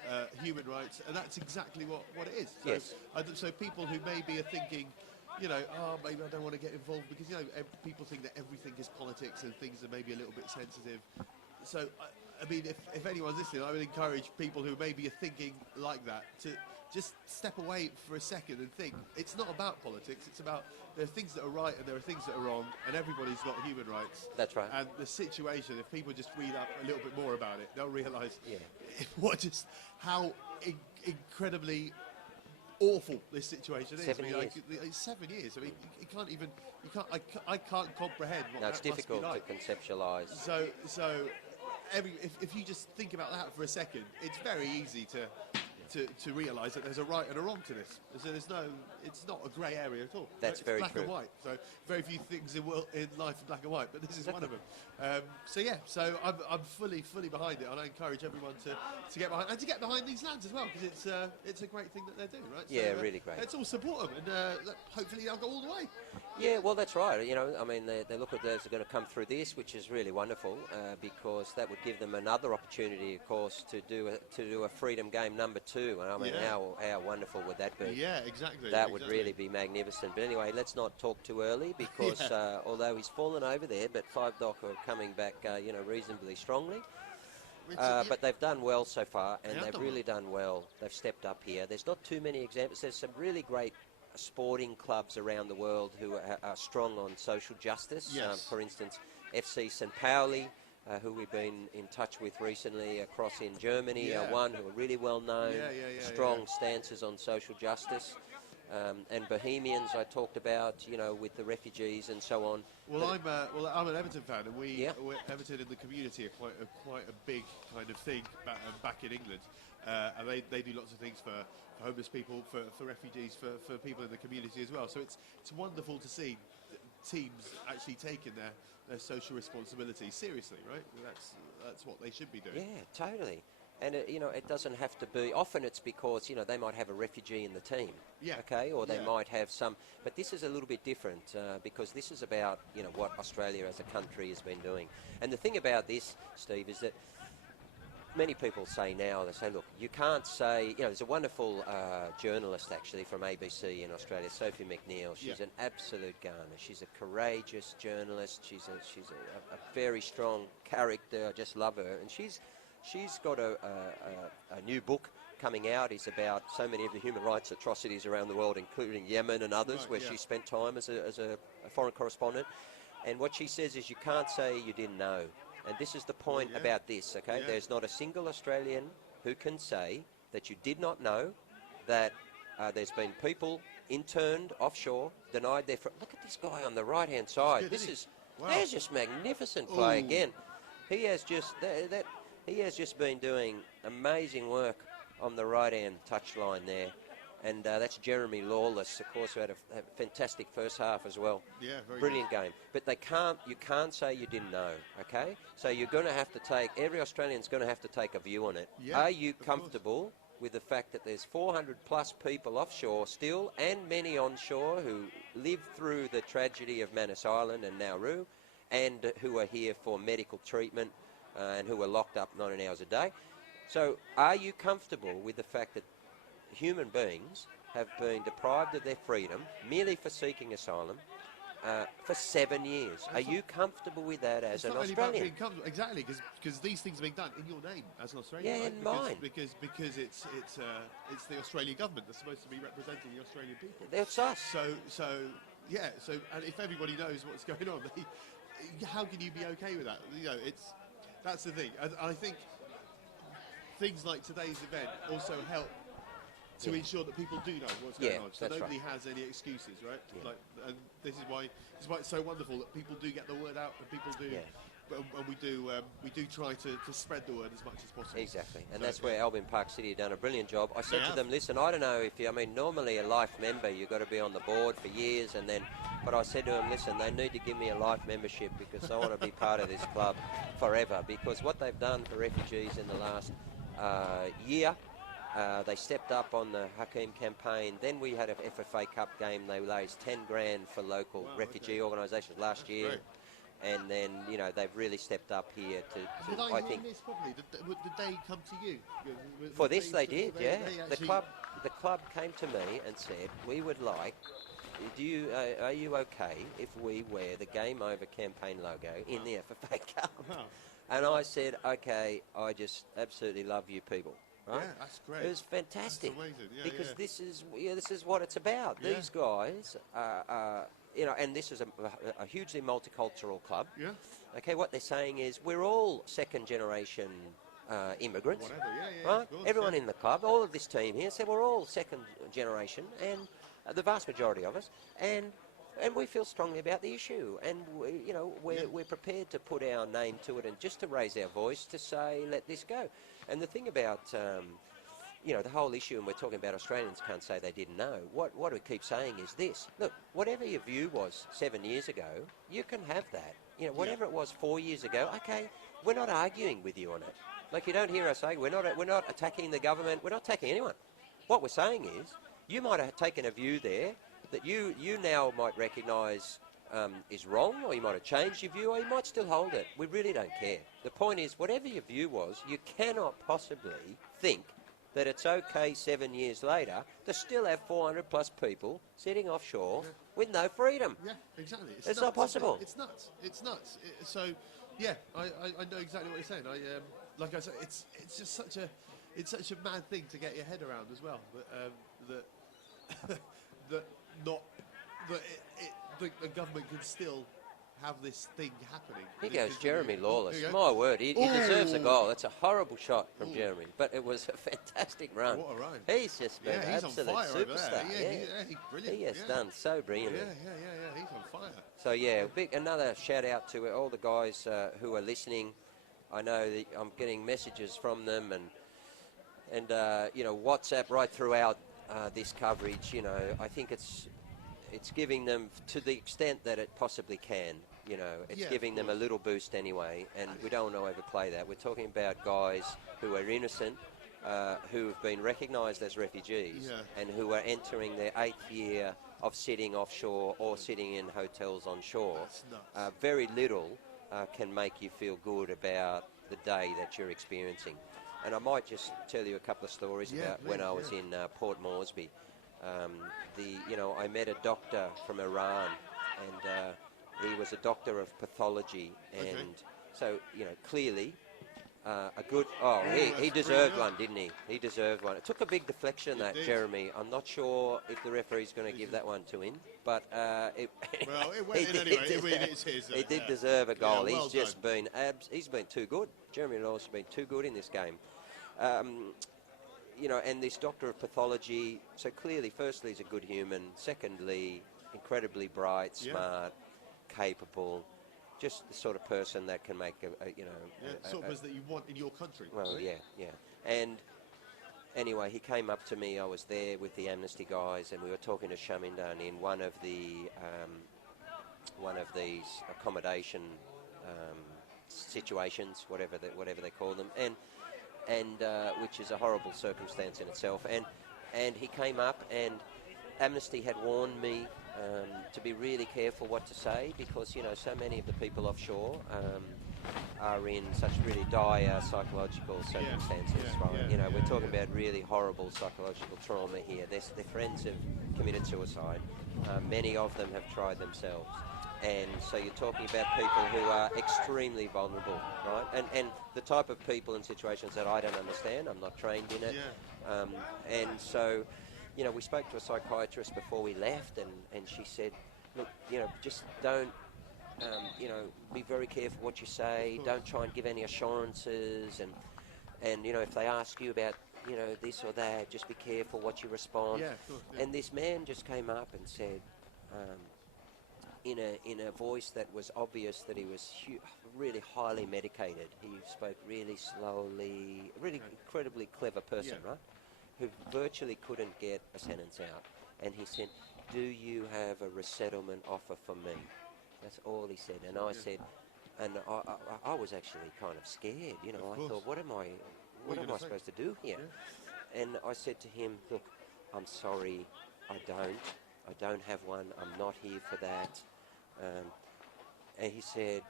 human rights, and that's exactly what it is. So, Yes. So people who maybe are thinking, maybe I don't want to get involved, because people think that everything is politics and things are maybe a little bit sensitive. So, I mean, if anyone's listening, I would encourage people who maybe are thinking like that to just step away for a second and think. It's not about politics. It's about, there are things that are right and there are things that are wrong, and everybody's got human rights. That's right. And the situation, if people just read up a little bit more about it, they'll realise how incredibly awful this situation is. 7 years. It's 7 years. I mean, I can't comprehend what No, it's that must be difficult like. to conceptualise. So if you just think about that for a second, it's very easy to realise that there's a right and a wrong to this. So it's not a grey area at all. That's it's very black true. and white. So very few things in life are black and white, but this is one of them. So I'm fully behind it, and I encourage everyone to get behind, and to get behind these lads as well, because it's a great thing that they're doing, right? Yeah, really great. Let's all support them, and hopefully they'll go all the way. Yeah, well, that's right. I mean, they look at those who are going to come through this, which is really wonderful, because that would give them another opportunity, of course, to do a Freedom Game number 2. And I mean, how wonderful would that be? Yeah, exactly. That would really be magnificent. But anyway, let's not talk too early, because although he's fallen over there, but Five Dock are coming back, reasonably strongly. But they've done well so far, and they've really done well. They've stepped up here. There's not too many examples. There's some really great sporting clubs around the world who are strong on social justice. Yes. For instance, FC St. Pauli, who we've been in touch with recently across in Germany, are one who are really well known, strong stances on social justice. And Bohemians I talked about, with the refugees and so on. Well, I'm an Everton fan, and we're Everton in the community are quite a big kind of thing back in England, and they do lots of things for homeless people, for refugees, for people in the community as well. So it's wonderful to see teams actually taking their social responsibility seriously, right? That's what they should be doing. Yeah, totally. And it doesn't have to be. Often it's because they might have a refugee in the team, okay, or they might have some. But this is a little bit different because this is about what Australia as a country has been doing. And the thing about this, Steve, is that many people say now, they say, look, you can't say. There's a wonderful journalist actually from ABC in Australia, Sophie McNeil. She's an absolute gunner. She's a courageous journalist. She's a very strong character. I just love her, and she's got a new book coming out. It's about so many of the human rights atrocities around the world, including Yemen and others, where she spent time as a foreign correspondent. And what she says is you can't say you didn't know. And this is the point about this, okay? There's not a single Australian who can say that you did not know that there's been people interned offshore, denied their... Look at this guy on the right-hand side. Good, This is... Wow. There's just magnificent play again. He has just... he has just been doing amazing work on the right-hand touchline there. And that's Jeremy Lawless, of course, who had a fantastic first half as well. Yeah, very brilliant game. But you can't say you didn't know, okay? So you're going to have to take, every Australian's going to have to take a view on it. Yeah, Are you comfortable with the fact that there's 400 plus people offshore still, and many onshore who lived through the tragedy of Manus Island and Nauru, and who are here for medical treatment and who are locked up 19 hours a day? So are you comfortable with the fact that human beings have been deprived of their freedom merely for seeking asylum for 7 years? Are you comfortable with that as an Australian? Exactly, because these things are being done in your name as an Australian. Yeah, right? in mine. Because it's the Australian government that's supposed to be representing the Australian people. That's us. So and if everybody knows what's going on, how can you be okay with that? You know, that's the thing. And I think things like today's event also help to ensure that people do know what's going on, so nobody has any excuses, right? Yeah. And this is why it's so wonderful that people do get the word out, and people do, and we do try to spread the word as much as possible. Exactly, and that's where Albion Park City have done a brilliant job. I said to them, listen, I don't know if you, I mean, normally a life member, you've got to be on the board for years, and then, but I said to them, listen, they need to give me a life membership because I want to be part of this club forever, because what they've done for refugees in the last year. They stepped up on the Hakeem campaign. Then we had a FFA Cup game. They raised 10 grand for local refugee organisations last year. Great. And then, you know, they've really stepped up here to Did I think... hear this properly? Did they come to you? For this they did, yeah. They The club came to me and said, we would like... are you okay if we wear the Game Over campaign logo in the FFA Cup? Wow. And I said, okay, I just absolutely love you people. Right? Yeah, that's great. It was fantastic. That's amazing. Yeah, because this is what it's about. Yeah. These guys, you know, and this is a hugely multicultural club. Yeah. Okay, what they're saying is we're all second generation immigrants. Whatever. Yeah, right? of course, Everyone in the club, all of this team here, said we're all second generation, and the vast majority of us, and we feel strongly about the issue, and we're prepared to put our name to it and just to raise our voice to say let this go. And the thing about the whole issue, and we're talking about Australians can't say they didn't know. What we keep saying is this: look, whatever your view was 7 years ago, you can have that. You know, whatever it was 4 years ago, okay, we're not arguing with you on it. Like, you don't hear us say we're not attacking the government, we're not attacking anyone. What we're saying is you might have taken a view there that you now might recognise is wrong, or you might have changed your view, or you might still hold it. We really don't care. The point is, whatever your view was, you cannot possibly think that it's okay 7 years later to still have 400 plus people sitting offshore with no freedom. Yeah, exactly. It's not possible. It's nuts. It's nuts. So, yeah, I know exactly what you're saying. Like I said, it's just such a mad thing to get your head around as well. The government can still have this thing happening. Here goes Jeremy Lawless. My word, he deserves a goal. That's a horrible shot from Jeremy, but it was a fantastic run. What a run. He's just been an he's on absolute fire superstar. over there. He's brilliant. He has done so brilliantly. Yeah, he's on fire. So yeah, another shout out to all the guys who are listening. I know that I'm getting messages from them and WhatsApp right throughout this coverage. You know, I think it's giving them, to the extent that it possibly can, it's giving them a little boost anyway, and we don't want to overplay that. We're talking about guys who are innocent, who have been recognised as refugees, and who are entering their 8th year of sitting offshore or sitting in hotels on shore. Very little can make you feel good about the day that you're experiencing. And I might just tell you a couple of stories about when I was in Port Moresby. I met a doctor from Iran, and he was a doctor of pathology, and so clearly a good... Oh, he deserved one, didn't he? He deserved one. It took a big deflection, that, Jeremy. I'm not sure if the referee's going to give that one to him, but it went in anyway. He did deserve a goal. Yeah, well he's just been... he's been too good. Jeremy Law's been too good in this game. You know, and this doctor of pathology, so clearly, firstly, he's a good human. Secondly, incredibly bright, smart, capable. Just the sort of person that can make sort of person that you want in your country. Well, right? yeah. And anyway, he came up to me. I was there with the Amnesty guys, and we were talking to Shamindan in one of these accommodation situations, whatever they call them, and which is a horrible circumstance in itself. And he came up, and Amnesty had warned me to be really careful what to say, because, you know, so many of the people offshore are in such really dire psychological circumstances, right? You know, we're talking about really horrible psychological trauma here. Their friends have committed suicide. Many of them have tried themselves. And so you're talking about people who are extremely vulnerable, right? And the type of people in situations that I don't understand. I'm not trained in it. And so, you know, we spoke to a psychiatrist before we left, and she said, look, you know, just don't, you know, be very careful what you say. Don't try and give any assurances. And you know, if they ask you about, you know, this or that, just be careful what you respond. And this man just came up and said, in a voice that was obvious that he was really highly medicated. He spoke really slowly, really incredibly clever person, right? Who virtually couldn't get a sentence out. And he said, do you have a resettlement offer for me? That's all he said. And I said, and I was actually kind of scared, you know. I thought, what am I supposed to do here? And I said to him, look, I'm sorry, I don't have one. I'm not here for that. And he said,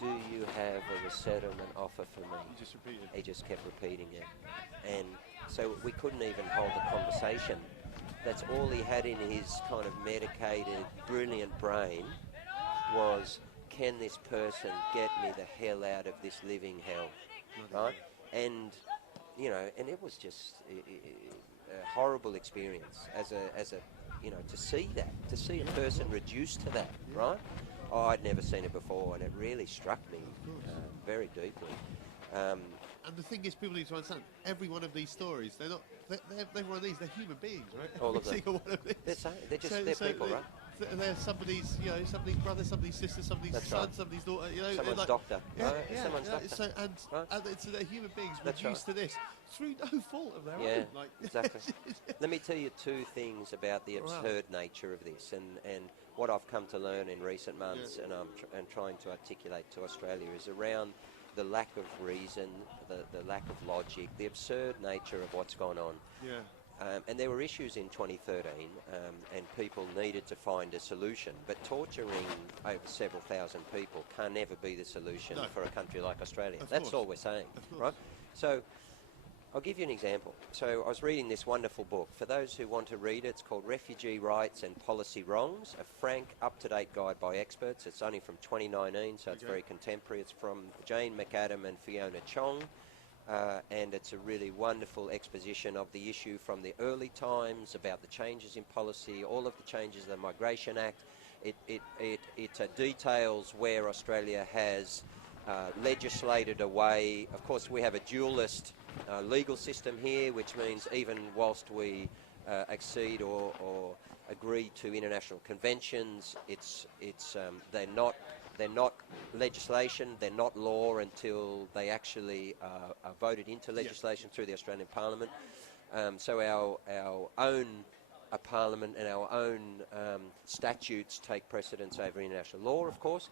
do you have a resettlement offer for me? He just repeated. He just kept repeating it. And so we couldn't even hold a conversation. That's all he had in his kind of medicated, brilliant brain was, can this person get me the hell out of this living hell, right? And, you know, and it was just a horrible experience as a you know, to see a person reduced to that, right? Oh, I'd never seen it before, and it really struck me very deeply. And the thing is, people need to understand, every one of these stories, every one of these, they're human beings, right? All of them. Single one of these. They're people, right? They're somebody's, you know, somebody's brother, somebody's sister, somebody's son, somebody's daughter, you know. Someone's like, doctor. Someone's doctor. So, so they're human beings reduced to this through no fault of their own. Like, exactly. Let me tell you two things about the absurd nature of this, and what I've come to learn in recent months, and I'm trying to articulate to Australia, is around the lack of reason, the lack of logic, the absurd nature of what's gone on. And there were issues in 2013, and people needed to find a solution. But torturing over several thousand people can never be the solution for a country like Australia. That's all we're saying, right? So I'll give you an example. So I was reading this wonderful book. For those who want to read it, it's called Refugee Rights and Policy Wrongs, a frank, up-to-date guide by experts. It's only from 2019, so it's very contemporary. It's from Jane McAdam and Fiona Chong. And it's a really wonderful exposition of the issue from the early times, about the changes in policy, all of the changes in the Migration Act. It details where Australia has legislated away. Of course, we have a dualist legal system here, which means even whilst we accede or agree to international conventions, they're not legislation, they're not law until they actually are voted into legislation through the Australian Parliament. So our own Parliament and our own statutes take precedence over international law, of course.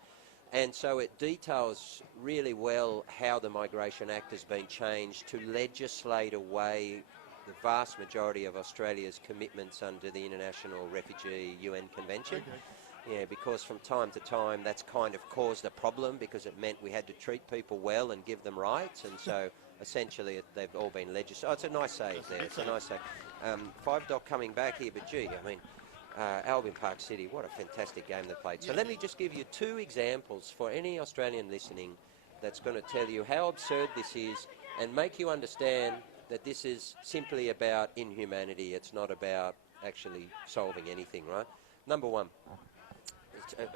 And so it details really well how the Migration Act has been changed to legislate away the vast majority of Australia's commitments under the International Refugee UN Convention. Yeah, because from time to time that's kind of caused a problem, because it meant we had to treat people well and give them rights, and so essentially they've all been legislated. Oh, it's a nice save there. It's a nice save. 5-Doc coming back here, but gee, I mean, Albion Park City, what a fantastic game they played. So let me just give you two examples for any Australian listening that's going to tell you how absurd this is and make you understand that this is simply about inhumanity. It's not about actually solving anything, right? Number one,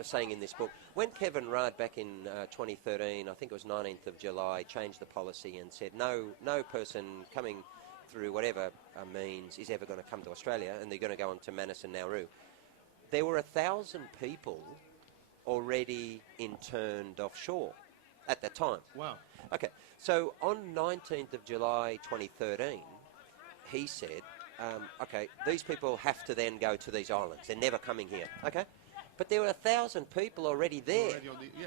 saying in this book, when Kevin Rudd back in 2013, I think it was 19th of July, changed the policy and said no person coming through whatever means is ever going to come to Australia, and they're going to go on to Manus and Nauru. There were 1,000 people already interned offshore at that time. Wow. Okay, so on 19th of July 2013, he said, okay, these people have to then go to these islands. They're never coming here, okay? But there were 1,000 people already there.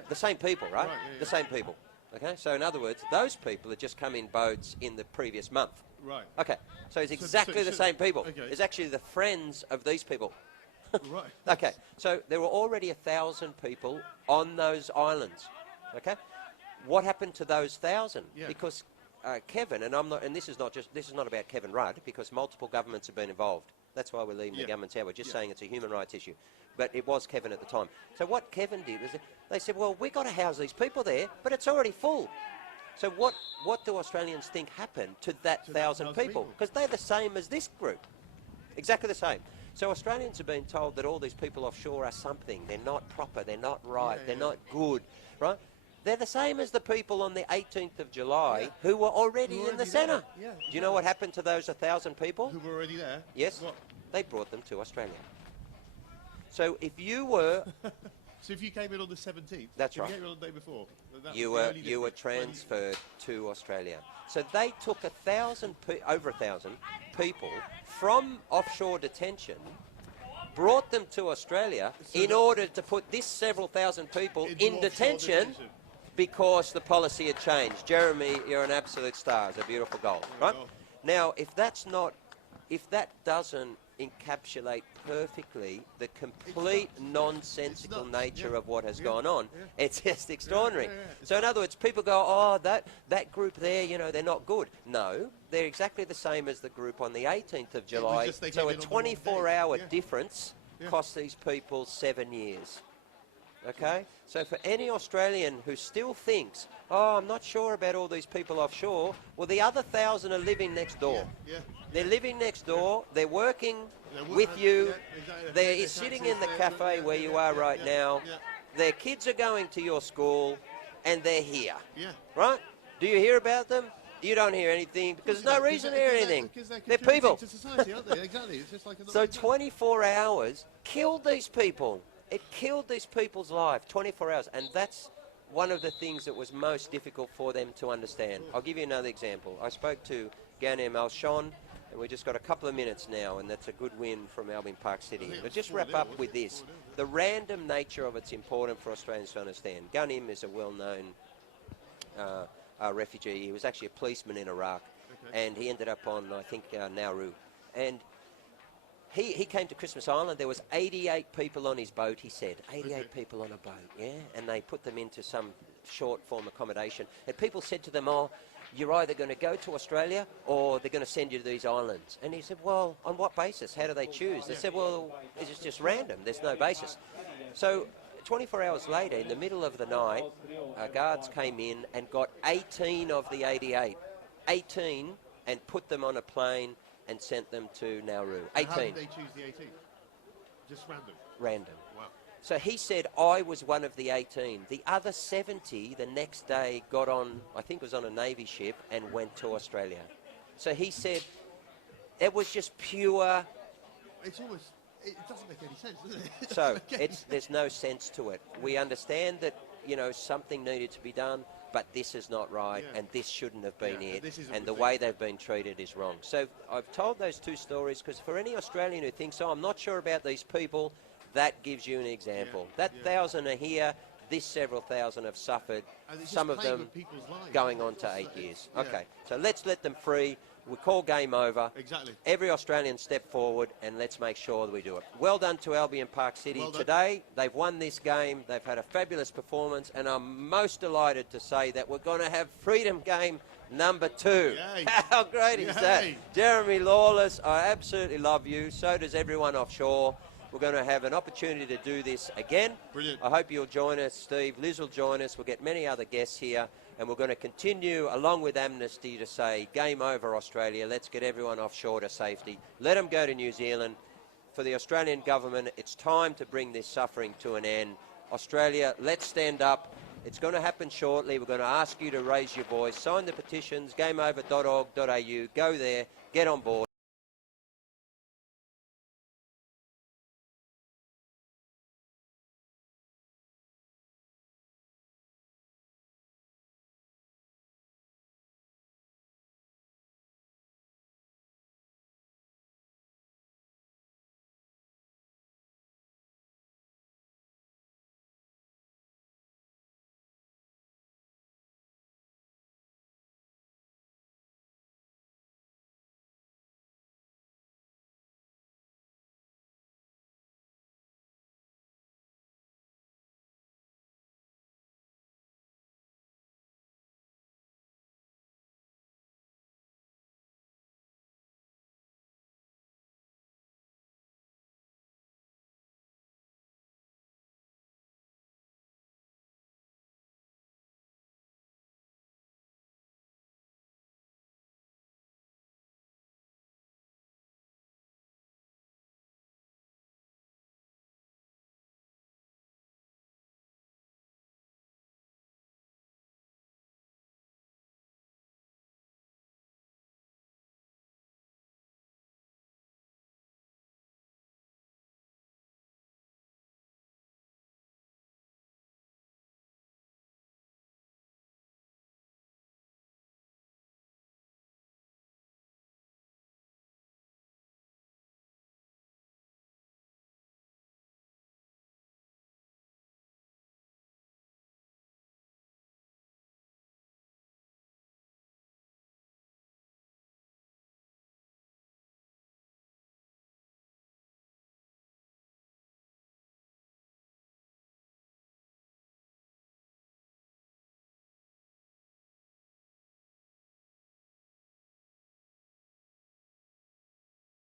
The same people, right? The same people, okay? So in other words, those people had just come in boats in the previous month. Right. Okay, so it's exactly the same people. Okay. It's actually the friends of these people. Right. Okay, so there were already 1,000 people on those islands, okay? What happened to those 1,000? Yeah. Because Kevin, and this is not about Kevin Rudd, because multiple governments have been involved. That's why we're leaving the governments out. We're just saying it's a human rights issue. But it was Kevin at the time. So what Kevin did was they said, well, we've got to house these people there, but it's already full. So what do Australians think happened to that 1,000 people? Because they're the same as this group. Exactly the same. So Australians have been told that all these people offshore are something. They're not proper. They're not right. They're not good. Right? They're the same as the people on the 18th of July who were already in the centre. Yeah, do you know what happened to those 1,000 people? Who were already there? Yes. What? They brought them to Australia. So if you were... So if you came in on the 17th... That's right. You came in on the day before... You were transferred to Australia. So they took over 1,000 people from offshore detention, brought them to Australia in order to put this several thousand people in detention because the policy had changed. Jeremy, you're an absolute star. It's a beautiful goal, right? Now, if that doesn't encapsulate perfectly the complete nonsensical nature of what has gone on, it's just extraordinary. So in other words, people go, oh, that group there, you know, they're not good. No, they're exactly the same as the group on the 18th of July. So a 24-hour difference cost these people 7 years. Okay? So for any Australian who still thinks, oh, I'm not sure about all these people offshore, well, the other 1,000 are living next door. They're living next door. They're working with you. They're sitting in the cafe where you are right now. Their kids are going to your school, and they're here. Right? Do you hear about them? You don't hear anything because there's no reason to hear anything. They're people. To society, aren't they? Exactly. It's just like so 24 hours killed these people. It killed these people's life, 24 hours. And that's one of the things that was most difficult for them to understand. I'll give you another example. I spoke to Ganeover Malshon, and we just got a couple of minutes now, and that's a good win from Albion Park City. But just wrap up with this. The random nature of it's important for Australians to understand. Ganeover is a well-known refugee. He was actually a policeman in Iraq, and he ended up on, I think, Nauru. And he came to Christmas Island. There was 88 people on his boat, he said. 88 people on a boat, yeah? And they put them into some short-form accommodation. And people said to them, oh, you're either going to go to Australia or they're going to send you to these islands. And he said, well, on what basis? How do they choose? They said, well, it's just random. There's no basis. So 24 hours later, in the middle of the night, guards came in and got 18 of the 88. 18, and put them on a plane and sent them to Nauru. 18. How did they choose the 18? Just random? Random. Wow. So he said, I was one of the 18. The other 70 the next day got on, I think it was on a Navy ship, and went to Australia. So he said, it was just pure... It's almost... It doesn't make any sense, does it? So there's no sense to it. We understand that, you know, something needed to be done, but this is not right, and this shouldn't have been it, and the way they've been treated is wrong. So I've told those two stories because for any Australian who thinks, oh, I'm not sure about these people, that gives you an example. That 1,000 are here, this several thousand have suffered, some of them going on to 8 years. Okay, so let's let them free. We call game over. Exactly. Every Australian step forward, and let's make sure that we do it. Well done to Albion Park City today. They've won this game. They've had a fabulous performance, and I'm most delighted to say that we're going to have Freedom Game number 2. Yay. How great is that? Jeremy Lawless, I absolutely love you. So does everyone offshore. We're going to have an opportunity to do this again. Brilliant. I hope you'll join us, Steve. Liz will join us. We'll get many other guests here. And we're going to continue, along with Amnesty, to say, game over Australia, let's get everyone offshore to safety. Let them go to New Zealand. For the Australian government, it's time to bring this suffering to an end. Australia, let's stand up. It's going to happen shortly. We're going to ask you to raise your voice. Sign the petitions, gameover.org.au. Go there, get on board.